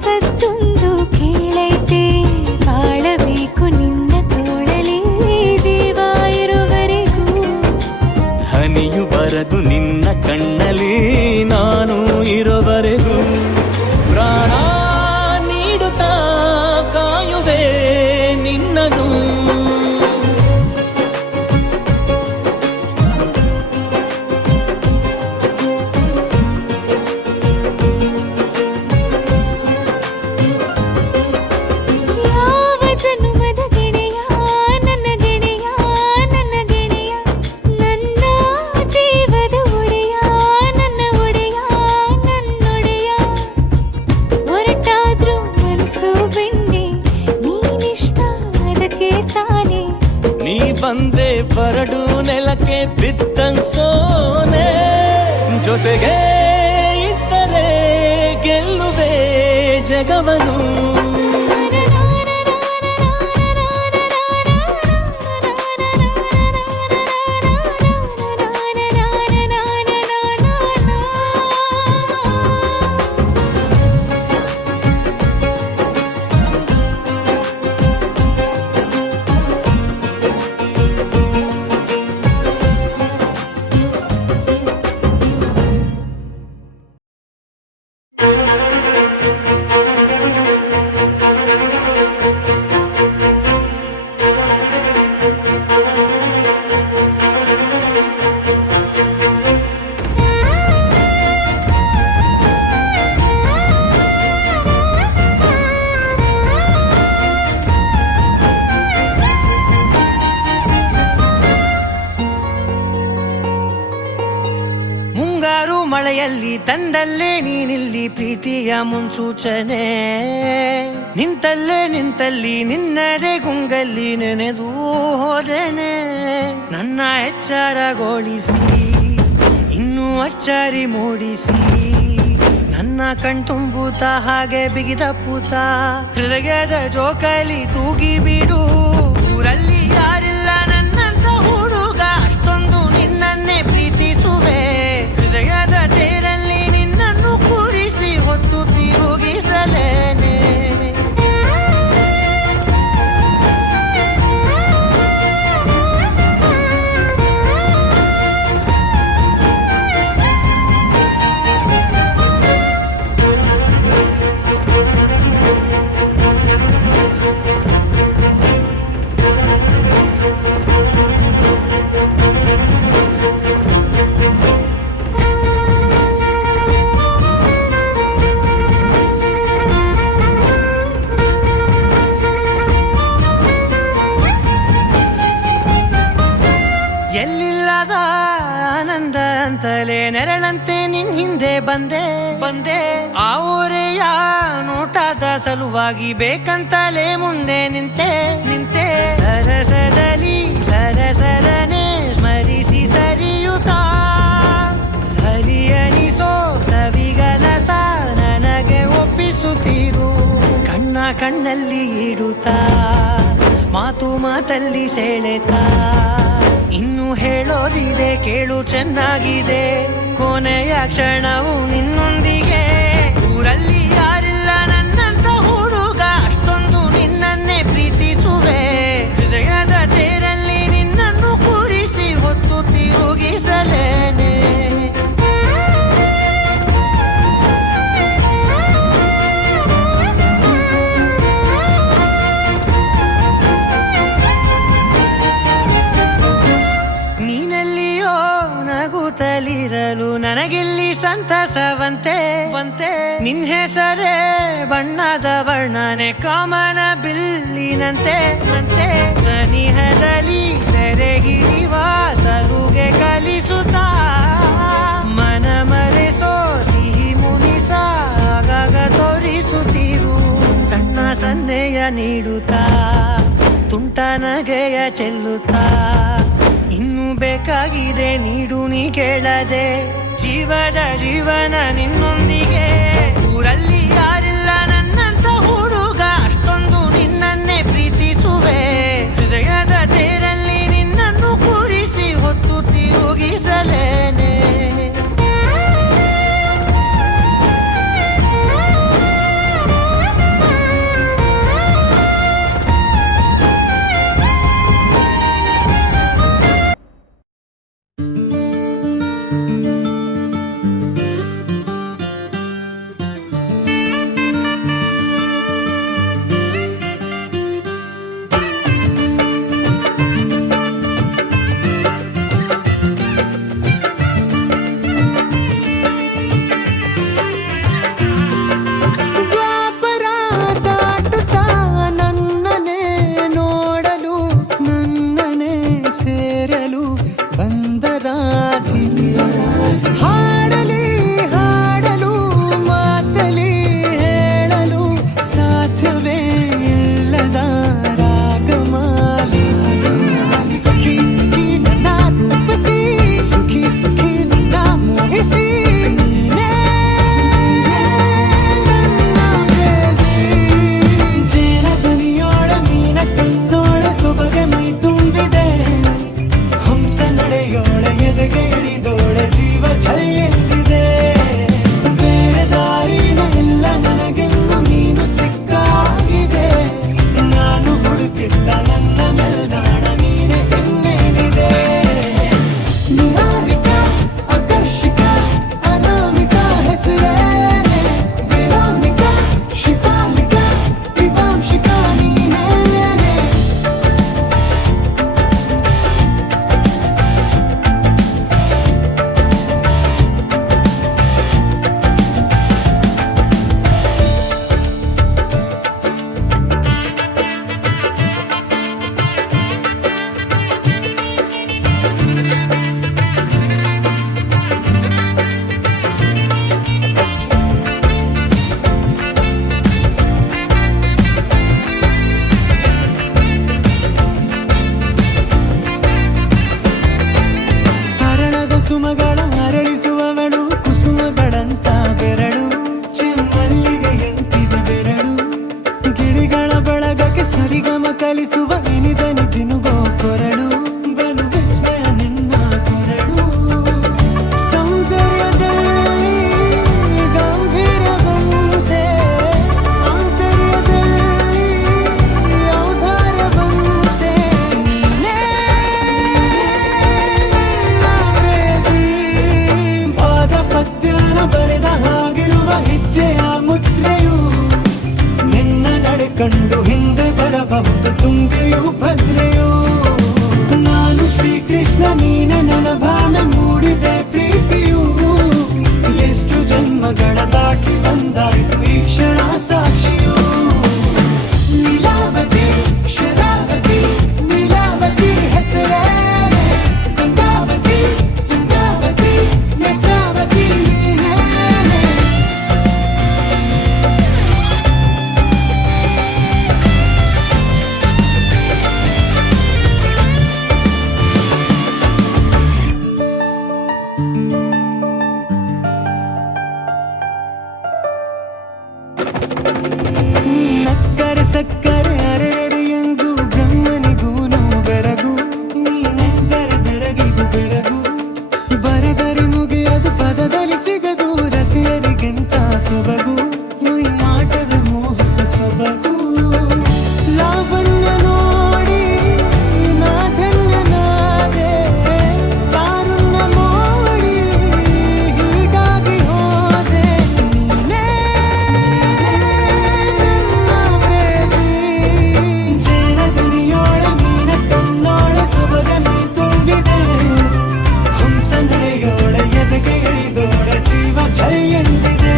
ಸತ್ತೊಂದು ಕೇಳೈತೆ ಬಾಳಬೇಕು ನಿನ್ನ ತೋಳಲಿ ಜೀವ ಇರುವರೆಗೂ ಹನಿಯು ಬರದು ನಿನ್ನ ಕಣ್ಣಲ್ಲಿ ನಾನು ಜೊತೆಗೆ ಇದ್ದರೆ ಗೆಲ್ಲುವೆ ಜಗವನು. ಮಳೆಯಲ್ಲಿ ತಂದಲ್ಲೇ ನೀನಿಲ್ಲಿ ಪ್ರೀತಿಯ ಮುನ್ಸೂಚನೆ, ನಿಂತಲ್ಲಿ ನಿನ್ನದೇ ಗುಂಗಲ್ಲಿ ನೆನೆದು ಹೋದೆನೆ. ನನ್ನ ಎಚ್ಚರಗೊಳಿಸಿ ಇನ್ನೂ ಅಚ್ಚರಿ ಮೂಡಿಸಿ, ನನ್ನ ಕಣ್ತುಂಬುತ್ತ ಹಾಗೆ ಬಿಗಿದ ಪೂತ ಹೃದಯದ ಜೋಕಾಲಿ ತೂಗಿ ಬಿಡು. ಊರಲ್ಲಿ ಯಾರಿಲ್ಲ ನನ್ನಂತ ಹುಡುಗ, ಅಷ್ಟೊಂದು ನಿನ್ನನ್ನೇ ಪ್ರೀತಿಸುವೆ. ಹೃದಯದ ತೇರಲ್ಲಿ ನಿನ್ನನ್ನು ಕೂರಿಸಿ ಹೊತ್ತು ತಿರುಗಿಸಲೇನೆ. ಎಲ್ಲಿಲ್ಲದ ಆನಂದ ಅಂತಲೇ ನೆರಳಂತೆ ನಿನ್ ಹಿಂದೆ ಬಂದೆ. ಆ ಊರೆಯ ನೋಟದ ಸಲುವಾಗಿ ಬೇಕಂತಲೇ ಮುಂದೆ ನಿಂತೆ. ಸರಸರನೆ ಸ್ಮರಿಸಿ ಸರಿಯುತ್ತಾ, ಸರಿಯನಿಸೋ ಸವಿಗನಸ ನನಗೆ ಒಪ್ಪಿಸುತ್ತೀರು. ಕಣ್ಣಲ್ಲಿ ಇಡುತ್ತಾ, ಮಾತಲ್ಲಿ ಸೆಳೆತಾ, ಇನ್ನು ಹೇಳೋದಿದೆ ಕೇಳು ಚೆನ್ನಾಗಿದೆ. ಕೊನೆಯ ಕ್ಷಣವು ನಿನ್ನೊಂದಿಗೆ. ಊರಲ್ಲಿ ಯಾರಿಲ್ಲ ನನ್ನಂತ ಹುಡುಗ, ಅಷ್ಟೊಂದು ನಿನ್ನನ್ನೇ ಪ್ರೀತಿಸುವೆ. ಹೃದಯದ ತೇರಲ್ಲಿ ನಿನ್ನನ್ನು ಕೂರಿಸಿ ಹೊತ್ತು ತಿರುಗಿಸಲೇನೆ. ನಗುತ್ತಲಿರಲು ನನಗಿಲ್ಲಿ ಸಂತಸವಂತೆ. ನಿನ್ ಹೆಸರೇ ಬಣ್ಣದ ವರ್ಣನೆ ಕಾಮನ ಬಿಲ್ಲಿನಂತೆ. ಸನಿಹದಲ್ಲಿ ಸೆರೆ ಹಿಡಿಯುವ ಸಲುಗೆ ಕಲಿಸುತ್ತಾ, ಮನ ಮರೆಸೋ ಸಿಹಿ ಮುನಿಸ ಆಗಾಗ ತೋರಿಸುತ್ತಿರು. ಸಣ್ಣ ಸನ್ನೆಯ ನೀಡುತ್ತಾ, ತುಂಟ ನಗೆಯ ಚೆಲ್ಲುತ್ತಾ, ಇನ್ನು ಬೇಕಾಗಿದೆ ನೀಡು ನೀ ಕೇಳದೆ. ಜೀವನ ನಿನ್ನೊಂದಿಗೆ. ಊರಲ್ಲಿ ಯಾರಿಲ್ಲ ನನ್ನಂತ ಹುಡುಗ, ಅಷ್ಟೊಂದು ನಿನ್ನನ್ನೇ ಪ್ರೀತಿಸುವೆ. ಹೃದಯದ ತೇರಲ್ಲಿ ನಿನ್ನನ್ನು ಕೂರಿಸಿ ಹೊತ್ತು ತಿರುಗಿಸಲೇನೆ. ಹಾಗಿರುವ ಹೆಜ್ಜೆಯ ಮುದ್ರೆಯು ನಿನ್ನ ನಡೆ ಕಂಡು ಹಿಂದೆ ಬರಬಹುದು ತುಂಗೆಯು ಭದ್ರೆಯು ನಾನು ಶ್ರೀಕೃಷ್ಣ ನೀನೆ ನನ್ನ ಭಾನ ಮೂಡಿದೆ ಪ್ರೀತಿಯು ಎಷ್ಟು ಜನ್ಮಗಳ ದಾಟಿ ಬಂದಾಯ್ತು ಈ ಕ್ಷಣ ಸಾಕ್ಷಿಯು ಲೀಲಾವತಿ ಶರಾವತಿ ನೀಲಾವತಿ ಹೆಸರೇ ಗಂಗಾವತಿ ತುಂಗಾವತಿ ನೇತ್ರಾವತಿ ನೀನೇ ನೀನಕ್ಕರೆ ಸಕ್ಕರೆ ಅರೆರೆ ಎಂದು ಬ್ರಹ್ಮನಿಗೂ ಬೆರಗು ನೀನೆಂದರೆ ಬೆರಗಿಗೂ ಬೆರಗು ಬರೆದರೆ ಮುಗಿಯದು ಪದದಲ್ಲಿ ಸಿಗದು ರತಿಯರಿಗೆಂತ ಸೊಬಗು ಮೈ ಮಾಟವೇ ಮೋಹಕ ಸೊಬಗು ಲಾವಣ್ಯ ನೋಡಿ ನಾ ಧನ್ಯನಾದೆ ಕಾರುಣ್ಯ ಮೋಡಿ ಹೀಗಾಗಿ ಹೋದೆ ನೀನೇ ಜೇನದನಿಯೋಳ ಮೀನ ಕಣ್ಣೋಳ ಸೊಬಗ ಮೈ ತುಂಬಿದೆ ಹಂಸ ನಡೆಯೋಳ ಎದೆಗೆ ಇಳಿದೋಳ ಜೀವ ಛೈಯಂತಿದೆ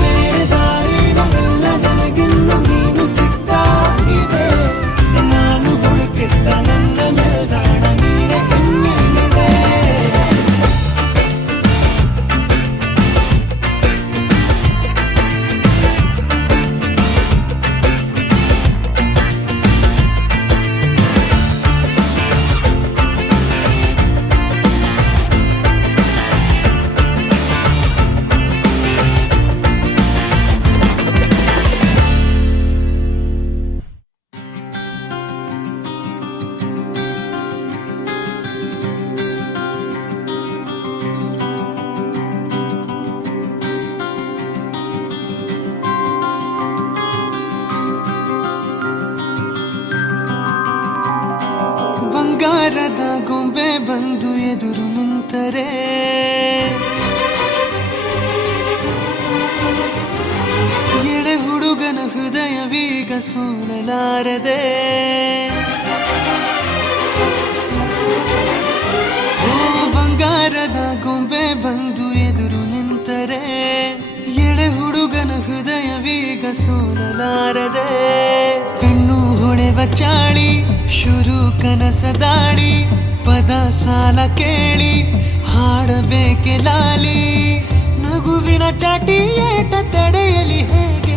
ಬೇರೆ ದಾರಿನಲ್ಲ ನನಗಿನ್ನು ನೀನು ಸಿಕ್ಕಾಗಿದೆ ನಾನು ಹುಡುಕಿದ್ದ ನನ್ನ ನಿಲ್ದಾಣ ನೀನೆ ಇನ್ನೇನಿದೆ ಬಂಗಾರದ ಗೊಂಬೆ ಬಂದು ಎದುರು ನಿಂತರೆ ಎಳೆ ಹುಡುಗನ ಹೃದಯವೀಗ ಸೋಲಲಾರದೆ ಓ ಬಂಗಾರದ ಗೊಂಬೆ ಬಂದು ಎದುರು ನಿಂತರೆ ಎಳೆ ಹುಡುಗನ ಹೃದಯವೀಗ ಸೋಲಲಾರದೆ ಕಣ್ಣು ಹೊಳೆವ ಚಾಳಿ ಶುರು ಕನಸ ದಾಳಿ ಪದ ಸಾಲ ಕೇಳಿ ಹಾಡಬೇಕೆ ಲಾಲಿ ನಗುವಿನ ಚಾಟಿ ಏಟ ತಡೆಯಲಿ ಹೇಗೆ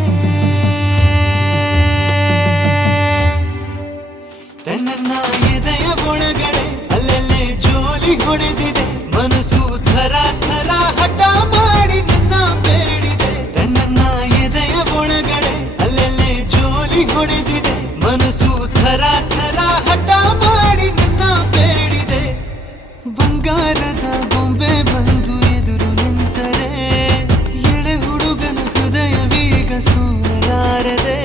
ತನ್ನ ಎದೆಯ ಒಳಗಡೆ ಅಲ್ಲೆಲ್ಲೇ ಜೋಲಿ ಹೊಡೆದಿದೆ ಮನಸ್ಸು ಥರ ಥರ ಹಠ ಮಾಡಿ ನನ್ನ ಬೇಡಿದೆ ತನ್ನ ಎದೆಯ ಒಳಗಡೆ ಅಲ್ಲೆಲ್ಲೇ ಜೋಲಿ ಹೊಡೆದಿದೆ ಮನಸ್ಸು ಥರ ಥರ ಹಠ ಮಾಡಿ ನನ್ನ ಬೇಡಿದೆ ಬಂಗಾರದ ಗೊಂಬೆ ಬಂದು ಎದುರು ನಿಂತರೆ ಎಳೆ ಹುಡುಗನ ಹೃದಯವೀಗ ಸೋಲಲಾರದೆ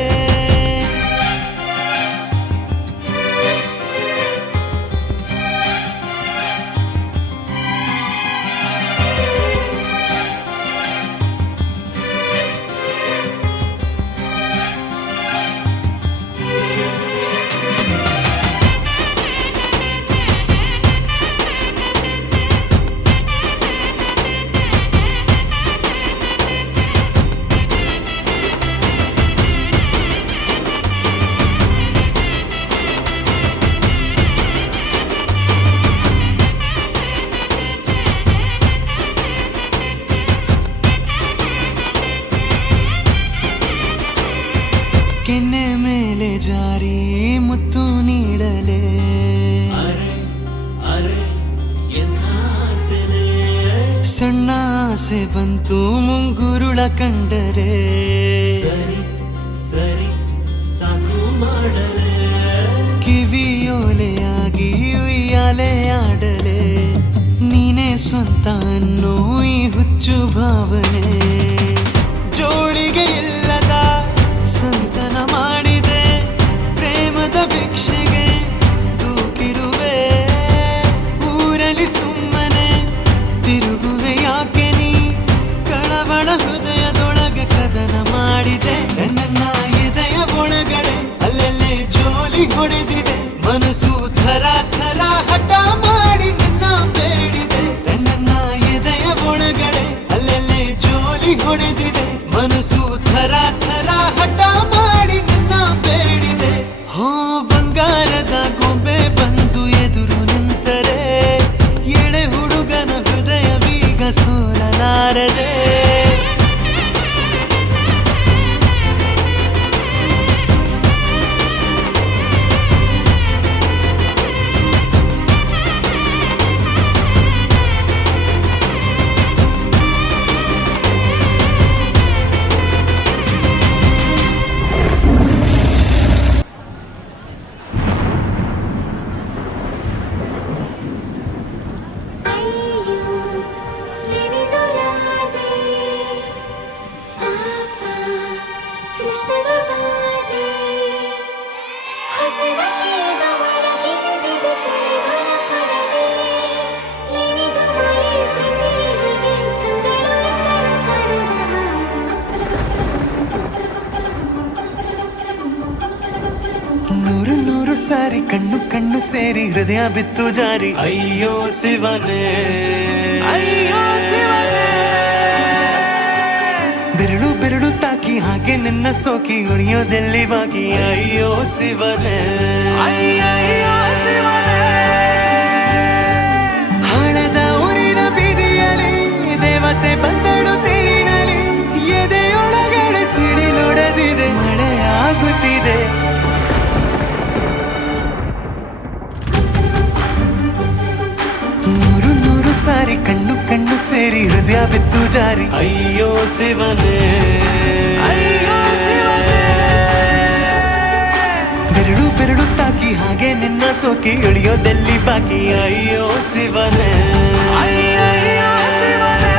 ಕೆನ್ನೆ ಮೇಲೆ ಜಾರಿ ಮುತ್ತು ನೀಡಲೇ ಸಣ್ಣ ಆಸೆ ಬಂತು ಮುಂಗುರುಳ ಕಂಡರೆ ಕಿವಿಯೋಲೆಯಾಗಿ ಉಯ್ಯಾಲೆ ಆಡಲೆ ನೀನೇ ಸ್ವಂತ ಅನ್ನೋ ಈ ಹುಚ್ಚು ಭಾವನೆ ಜೋಳಿಗೆ ಇಲ್ಲದ ಸಂತನ ಮಾಡಿದೆ ಪ್ರೇಮದ ಭಿಕ್ಷೆಗೆ ದೂಕಿರುವೆ ಊರಲ್ಲಿ ಸುಮ್ಮನೆ ತಿರುಗುವೆ ಯಾಕೆ ನೀ ಕಣ ಸಾರಿ ಕಣ್ಣು ಕಣ್ಣು ಸೇರಿ ಹೃದಯ ಬಿತ್ತು ಜಾರಿ ಅಯ್ಯೋ ಶಿವನೇ ಅಯ್ಯೋ ಶಿವನೇ ಬೆರಳು ಬೆರಳು ತಾಕಿ ಹಾಗೆ ನಿನ್ನ ಸೋಕಿ ಉಳಿಯೋದೆಲ್ಲಿ ಬಾಕಿ ಅಯ್ಯೋ ಶಿವನೇ ಅಯ್ಯಯ್ಯೋ ಶಿವನೇ ಹಳದ ಊರಿನ ಬೀದಿಯಲ್ಲಿ ದೇವತೆ ಬಂದಳು ತೇರಿನಲ್ಲಿ ಎದೆಯೊಳಗಡೆ ಸಿಡಿಲೊಡೆದಿದೆ ಮಳೆಯಾಗುತ್ತಿದೆ ನೂರು ನೂರು ಸಾರಿ ಕಣ್ಣು ಕಣ್ಣು ಸೇರಿ ಹೃದಯ ಬಿತ್ತು ಜಾರಿ ಅಯ್ಯೋ ಶಿವನೇ ಅಯ್ಯೋ ಶಿವನೇ ಬೆರಳು ಬೆರಳು ತಾಕಿ ಹಾಗೆ ನಿನ್ನ ಸೋಕಿ ಇಳಿಯೋದೆಲ್ಲಿ ಬಾಕಿ ಅಯ್ಯೋ ಶಿವನೇ ಅಯ್ಯಯ್ಯೋ ಶಿವನೇ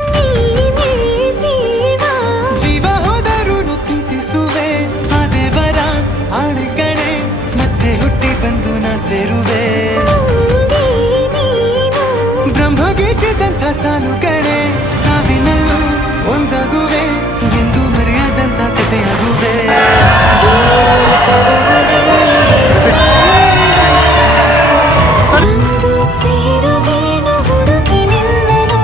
ನೀನೇ ಜೀವ ಜೀವ ಹೋದರೂನು ಪ್ರೀತಿಸುವೆ ಆ ದೇವರ ಆಣೆ ಕಣೆ ಮತ್ತೆ ಹುಟ್ಟಿ ಬಂದು ನಾ ಸೇರುವೆ ನಂಗೆ ನೀನು ಬ್ರಹ್ಮಗೀಚಿದಂಥ ಸಾಲು ಕಣೆ ಸಾವಿನಲ್ಲೂ ಒಂದಾಗುವೆ ಎಂದು ಮರೆಯದಂಥ ಕಥೆಯಾಗುವೆ ಒಂದು ಸೇರುವೇನು ಹುಡುಕಿ ನಿನ್ನನು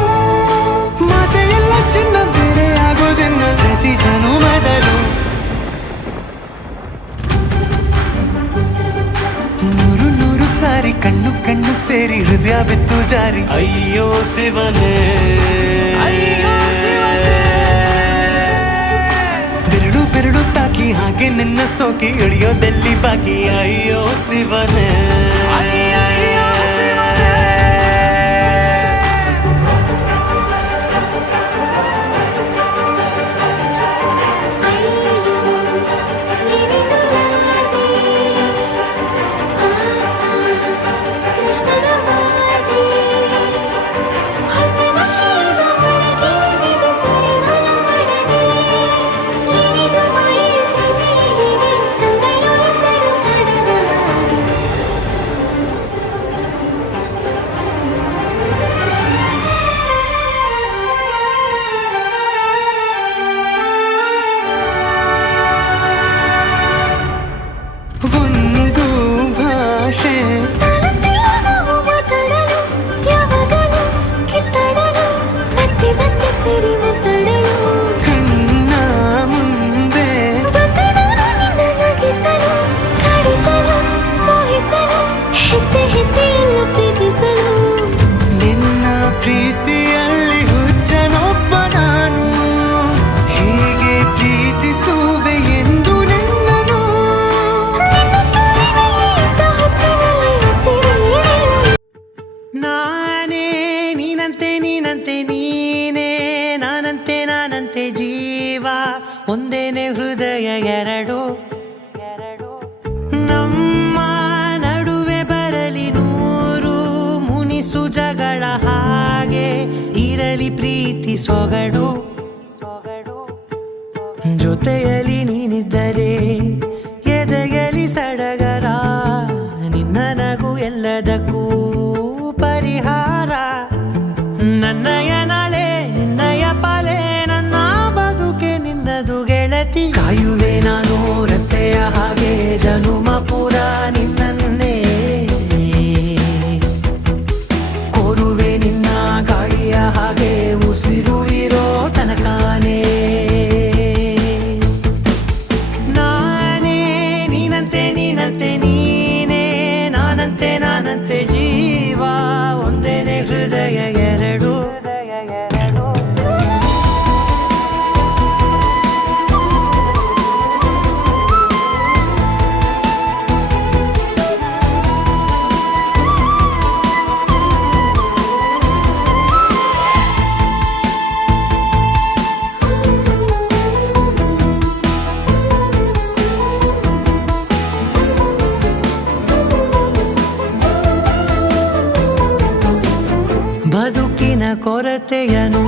ಮಾತೆ ಎಲ್ಲ ಚಿನ್ನ ಬೇರೆ ಆಗೋದನ್ನ ಪ್ರತಿ ಜನುಮದಲು ನೂರು ನೂರು ಸಾರಿ ಕಣ್ಣು ಕಣ್ಣು ಸೇರಿ ಹೃದಯ ಬಿತ್ತು ಜಾರಿ ಅಯ್ಯೋ ಶಿವನೇ ಅಯ್ಯೋ ಶಿವನೇ ಬೆರಳು ಬೆರಳು ತಾಕಿ ಹಾಗೆ ನಿನ್ನ ಸೋಕಿ ಇಳಿಯೋದೆಲ್ಲಿ ಬಾಕಿ ಅಯ್ಯೋ ಶಿವನೇ ಅಯ್ಯಯ್ಯೋ ಶಿವನೇ ಏನಿದು ರಾಧೆ ಕೃಷ್ಣನ ವಾದಿ ಹಸನ ಶೀದ ಒಳಗಿಳಿದಿದೆ ಸುಳಿವನ ಒಡನೆ ಏನಿದು ಮಾಯೆ ಪ್ರತಿಯಿದೆ ಸಂದಳು ಎಂದರು ಕಡದವಾಗಿ ಒಂದು ಭಾಷೆ ಸಾಲುತ್ತಿಲ್ಲ ನಾವು ಮಾತಾಡಲು ಯಾವಾಗಲೂ ಕಿತ್ತಾಡಲು ಮತ್ತೆ ಮತ್ತೆ ಸೇರಿ ಮಾತಾಡಲು ಕಣ್ಣ ಮುಂದೆ ಬಂದೆ ನಾನು ನಿನ್ನ ನಗಿಸಲು ಕಾಡಿಸಲು ಮೋಹಿಸಲು ಹೆಜ್ಜೆ ಹೆಜ್ಜೆಯೆಲ್ಲ ಪ್ರೀತಿಸಲು ನಿನ್ನ ಪ್ರೀತಿಯಲ್ಲಿ ಹುಚ್ಚನೊಬ್ಬ ನಾನು ಹೀಗೆ ಪ್ರೀತಿಸುವೆ ಎಂದು ನಿನ್ನನು ನಿನ್ನ ತೋಳಿನಲ್ಲಿ ಇದ್ದ ಹೊತ್ತಿನಲ್ಲಿ ಉಸಿರೇನಿಲ್ಲ ನಾನೇ ನೀನಂತೆ ನೀನಂತೆ ನೀನೇ ನಾನಂತೆ ನಾನಂತೆ ಜೀವ ಒಂದೇನೆ ಹೃದಯ ಎರಡು ನಮ್ಮ ನಡುವೆ ಬರಲಿ ನೂರು ಮುನಿಸು ಜಗಳ ಹಾಗೆ ಇರಲಿ ಪ್ರೀತಿ ಸೊಗಡು ಜೊತೆಯಲ್ಲಿ ನೀನಿದ್ದರೆ ಎದೆಯಲಿ ಸಡಗರ ನಿನ್ನ ನಗು ಎಲ್ಲದಕ್ಕೂ ಪರಿಹಾರ ನನ್ನಯ ನಾಳೆ ನಿನ್ನಯ ಪಾಲೆ ನನ್ನ ಬದುಕೆ ನಿನ್ನದು ಗೆಳತಿ ಕಾಯುವೆ ನಾನು ರತ್ತೆಯ ಹಾಗೆ ಜನುಮ ಪೂರ ನಿನ್ನನ್ನೇ ಕೋರುವೆ ನಿನ್ನ ಗಾಳಿಯ ಹಾಗೆ ಉಸಿರು ಇರೋ ತನಕಾನೇ ನಾನೇ ನೀನಂತೆ ನೀನಂತೆ ನೀನೇ ನಾನಂತೆ ನಾನಂತೆ ಜೀವ ಒಂದೇನೆ ಹೃದಯ ಎರಡು ಕೊರತೆಯನು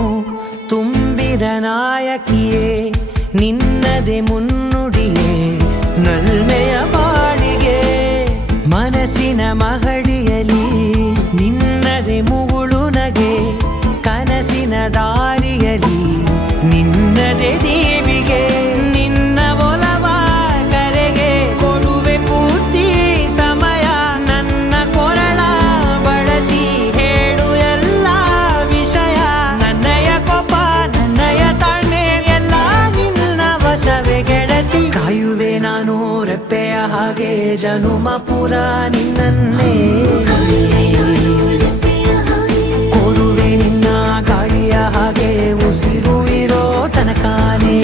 ತುಂಬಿದ ನಾಯಕಿಯೇ ನಿನ್ನದೆ ಮುನ್ನುಡಿಯೇ ನಲ್ಮೆಯ ಬಾಳಿಗೆ ಮನಸ್ಸಿನ ಮಹಡಿಯಲಿ ನಿನ್ನದೆ ಮುಗುಳು ನಗೆ ಕನಸಿನ ದಾರಿಯಲಿ ನಿನ್ನದೆ ದೇವಿಗೆ ನಿನ್ನ ಒಲವ ಕರೆಗೆ ಕೊಡುವೆ ಪೂರ್ತಿ ಸಮಯ ನನ್ನ ಕೊರಳ ಬಳಸಿ ಹೇಳು ಎಲ್ಲ ವಿಷಯ ನನ್ನಯ ಕೋಪ ನನ್ನಯ ತಾಳ್ಮೆ ಎಲ್ಲ ನಿನ್ನ ವಶವೇ ಗೆಳತಿ ಕಾಯುವೆ ನಾನು ರೆಪ್ಪೆಯ ಹಾಗೆ ಜನುಮ ಪುರ ನಿನ್ನನ್ನೇ ಕೋರುವೆ ನಿನ್ನ ಗಾಳಿಯ ಹಾಗೆ ಉಸಿರು ಇರೋ ತನಕಾನೇ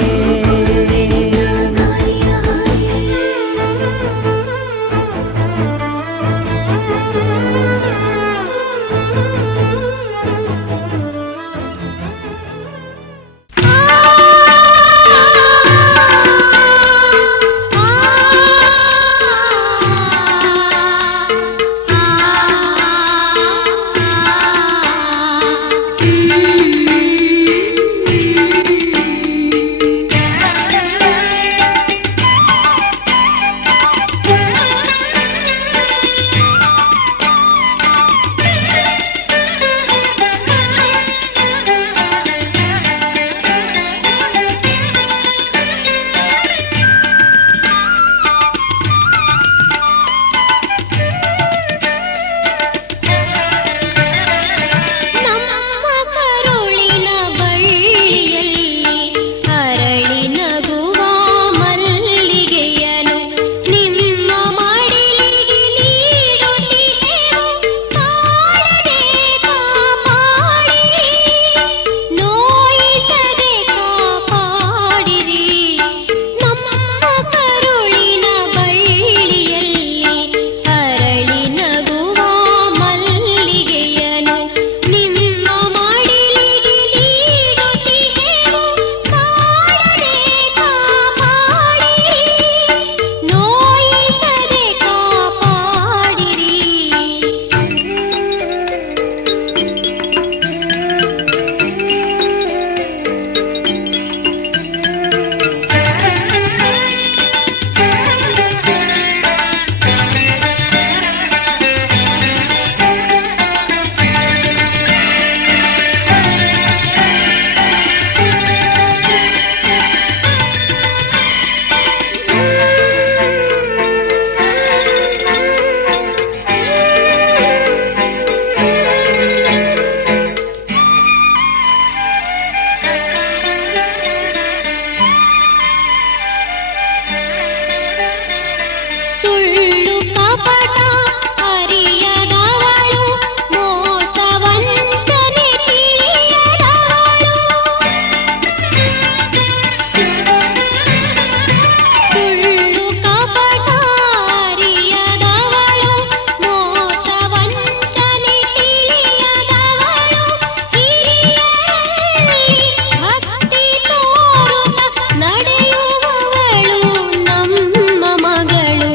ನಡೆಯುವವಳು ನಮ್ಮ ಮಗಳು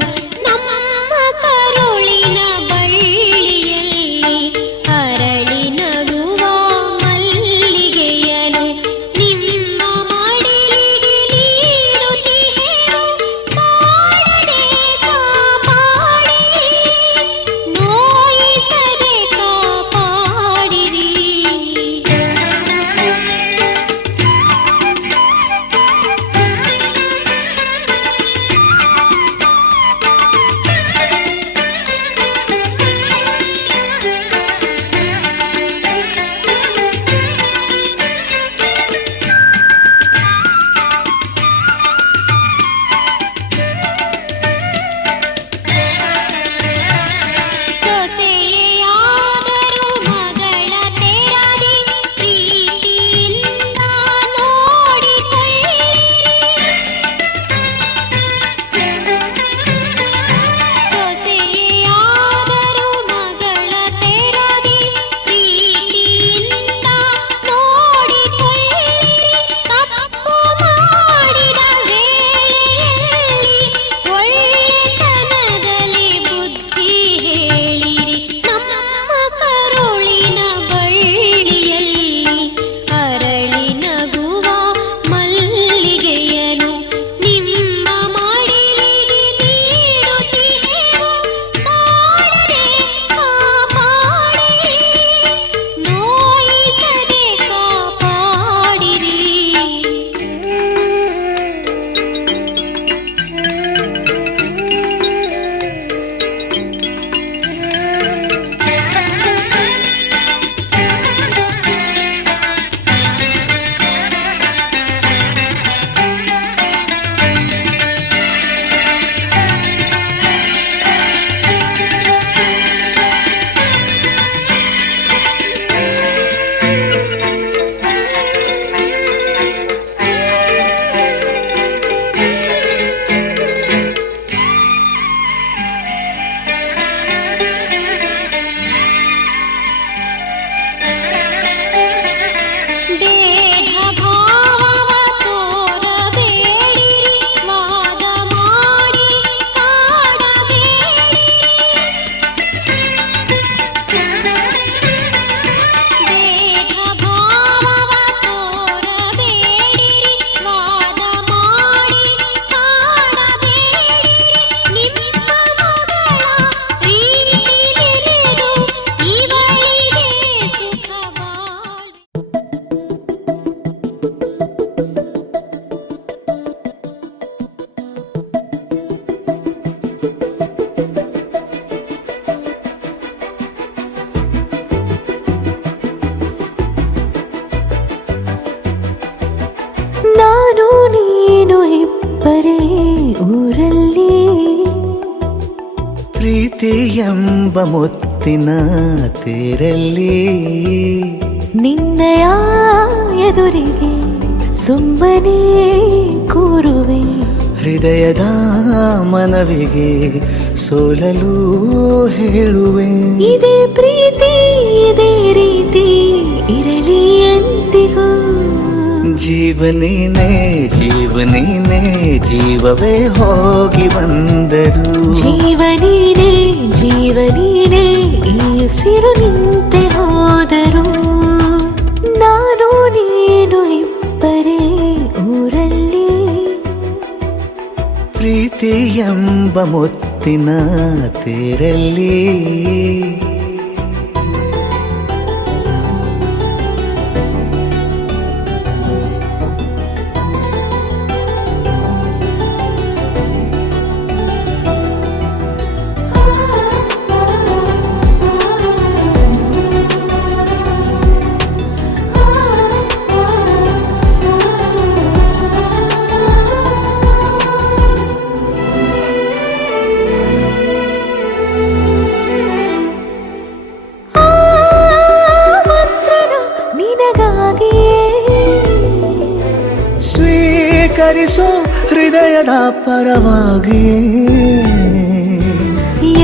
ನಮ್ಮ ಕರುಳಿನ ಪ್ರೀತಿ ಎಂಬ ಮುತ್ತಿನ ತೇರಲ್ಲಿ ನಿನ್ನಯ ಎದುರಿಗೆ ಸುಮ್ಮನೆ ಕೂರುವೆ, ಹೃದಯದ ಮನವಿಗೆ ಸೋಲಲು ಹೇಳುವೆ. ಇದೇ ಪ್ರೀತಿ ಇದೇ ರೀತಿ ಇರಲಿ ಎಂದಿಗೂ. ಜೀವನೇನೆ ಜೀವನೇನೆ ಜೀವವೇ ಹೋಗಿ ಬಂದರು. ಜೀವನೀನೇ ಜೀವನೀನೇ ಈ ಉಸಿರು ನಿಂತೆ ಹೋದರು. ನಾನು ನೀನು ಇಬ್ಬರೇ ಊರಲ್ಲಿ. ಪ್ರೀತಿ ಎಂಬ ಮುತ್ತಿನ ತೇರಲ್ಲಿ ಸ್ವೀಕರಿಸೋ ಹೃದಯದ ಪರವಾಗಿ.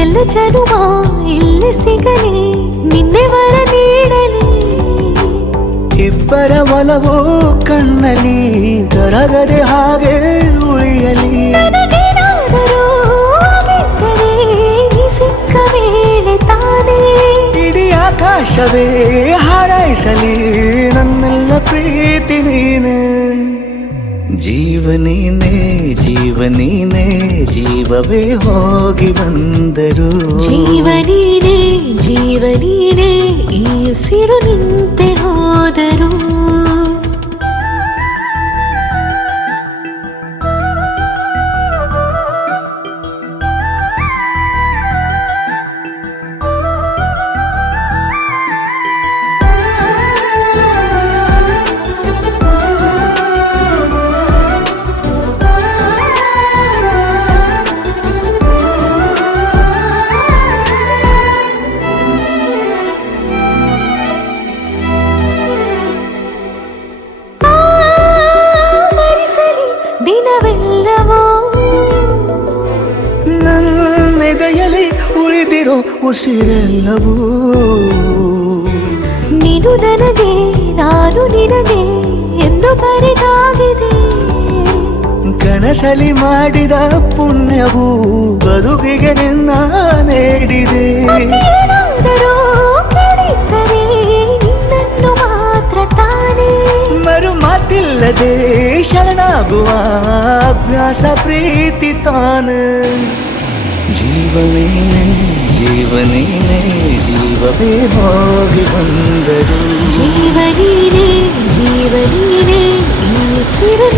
ಎಲ್ಲ ಜನುಮ ಇಲ್ಲಿ ಸಿಗಲಿ, ನಿನ್ನೆ ವರ ನೀಡಲಿ. ಇಬ್ಬರ ಒಲವು ಕಣ್ಣಲ್ಲಿ ಕರಗದೆ ಹಾಗೆ ಉಳಿಯಲಿ. ನನಗೇನಾದರೂ ಆಗಿದ್ದರೆ ನೀ ಸಿಕ್ಕ ವೇಳೆ ತಾನೇ ಇಡೀ ಆಕಾಶವೇ ಹಾರೈಸಲಿ ನನ್ನೆಲ್ಲ ಪ್ರೀತಿ ನೀನೆ. ಜೀವನೇನೆ ಜೀವನೇನೆ ಜೀವವೇ ಹೋಗಿ ಬಂದರು. ಜೀವನೀನೇ ಜೀವನೀನೇ ಈ ಉಸಿರು ನಿಂತೆ ಹೋದರು. ದಿನವೆಲ್ಲವೋ ನನ್ನೆದೆಯಲ್ಲಿ ಉಳಿದಿರೋ ಉಸಿರೆಲ್ಲವೂ ನೀನು ನನಗೆ ನಾನು ನಿನಗೆ ಎಂದು ಬರೆದಾಗಿದೆ. ಕನಸಲಿ ಮಾಡಿದ ಪುಣ್ಯವು ಬದುಕಿಗೆ ನಿನ್ನ ನೀಡಿದೆ. ಏನಾದರೂ ಕೇಳಿದ್ದರೆ ನಿನ್ನನ್ನು ಮಾತ್ರ ತಾನೇ. ಮರು ಮಾತಿಲ್ಲದೆ ಶರಣಾಗುವ ಅಭ್ಯಾಸ ಪ್ರೀತಿ ತಾನೆ. ಜೀವನೇನೆ ಜೀವನೇನೆ ಜೀವವೇ ಹೋಗಿ ಬಂದರು. ಜೀವನೀನೇ ಜೀವನೀನೇ ಈ ಉಸಿರು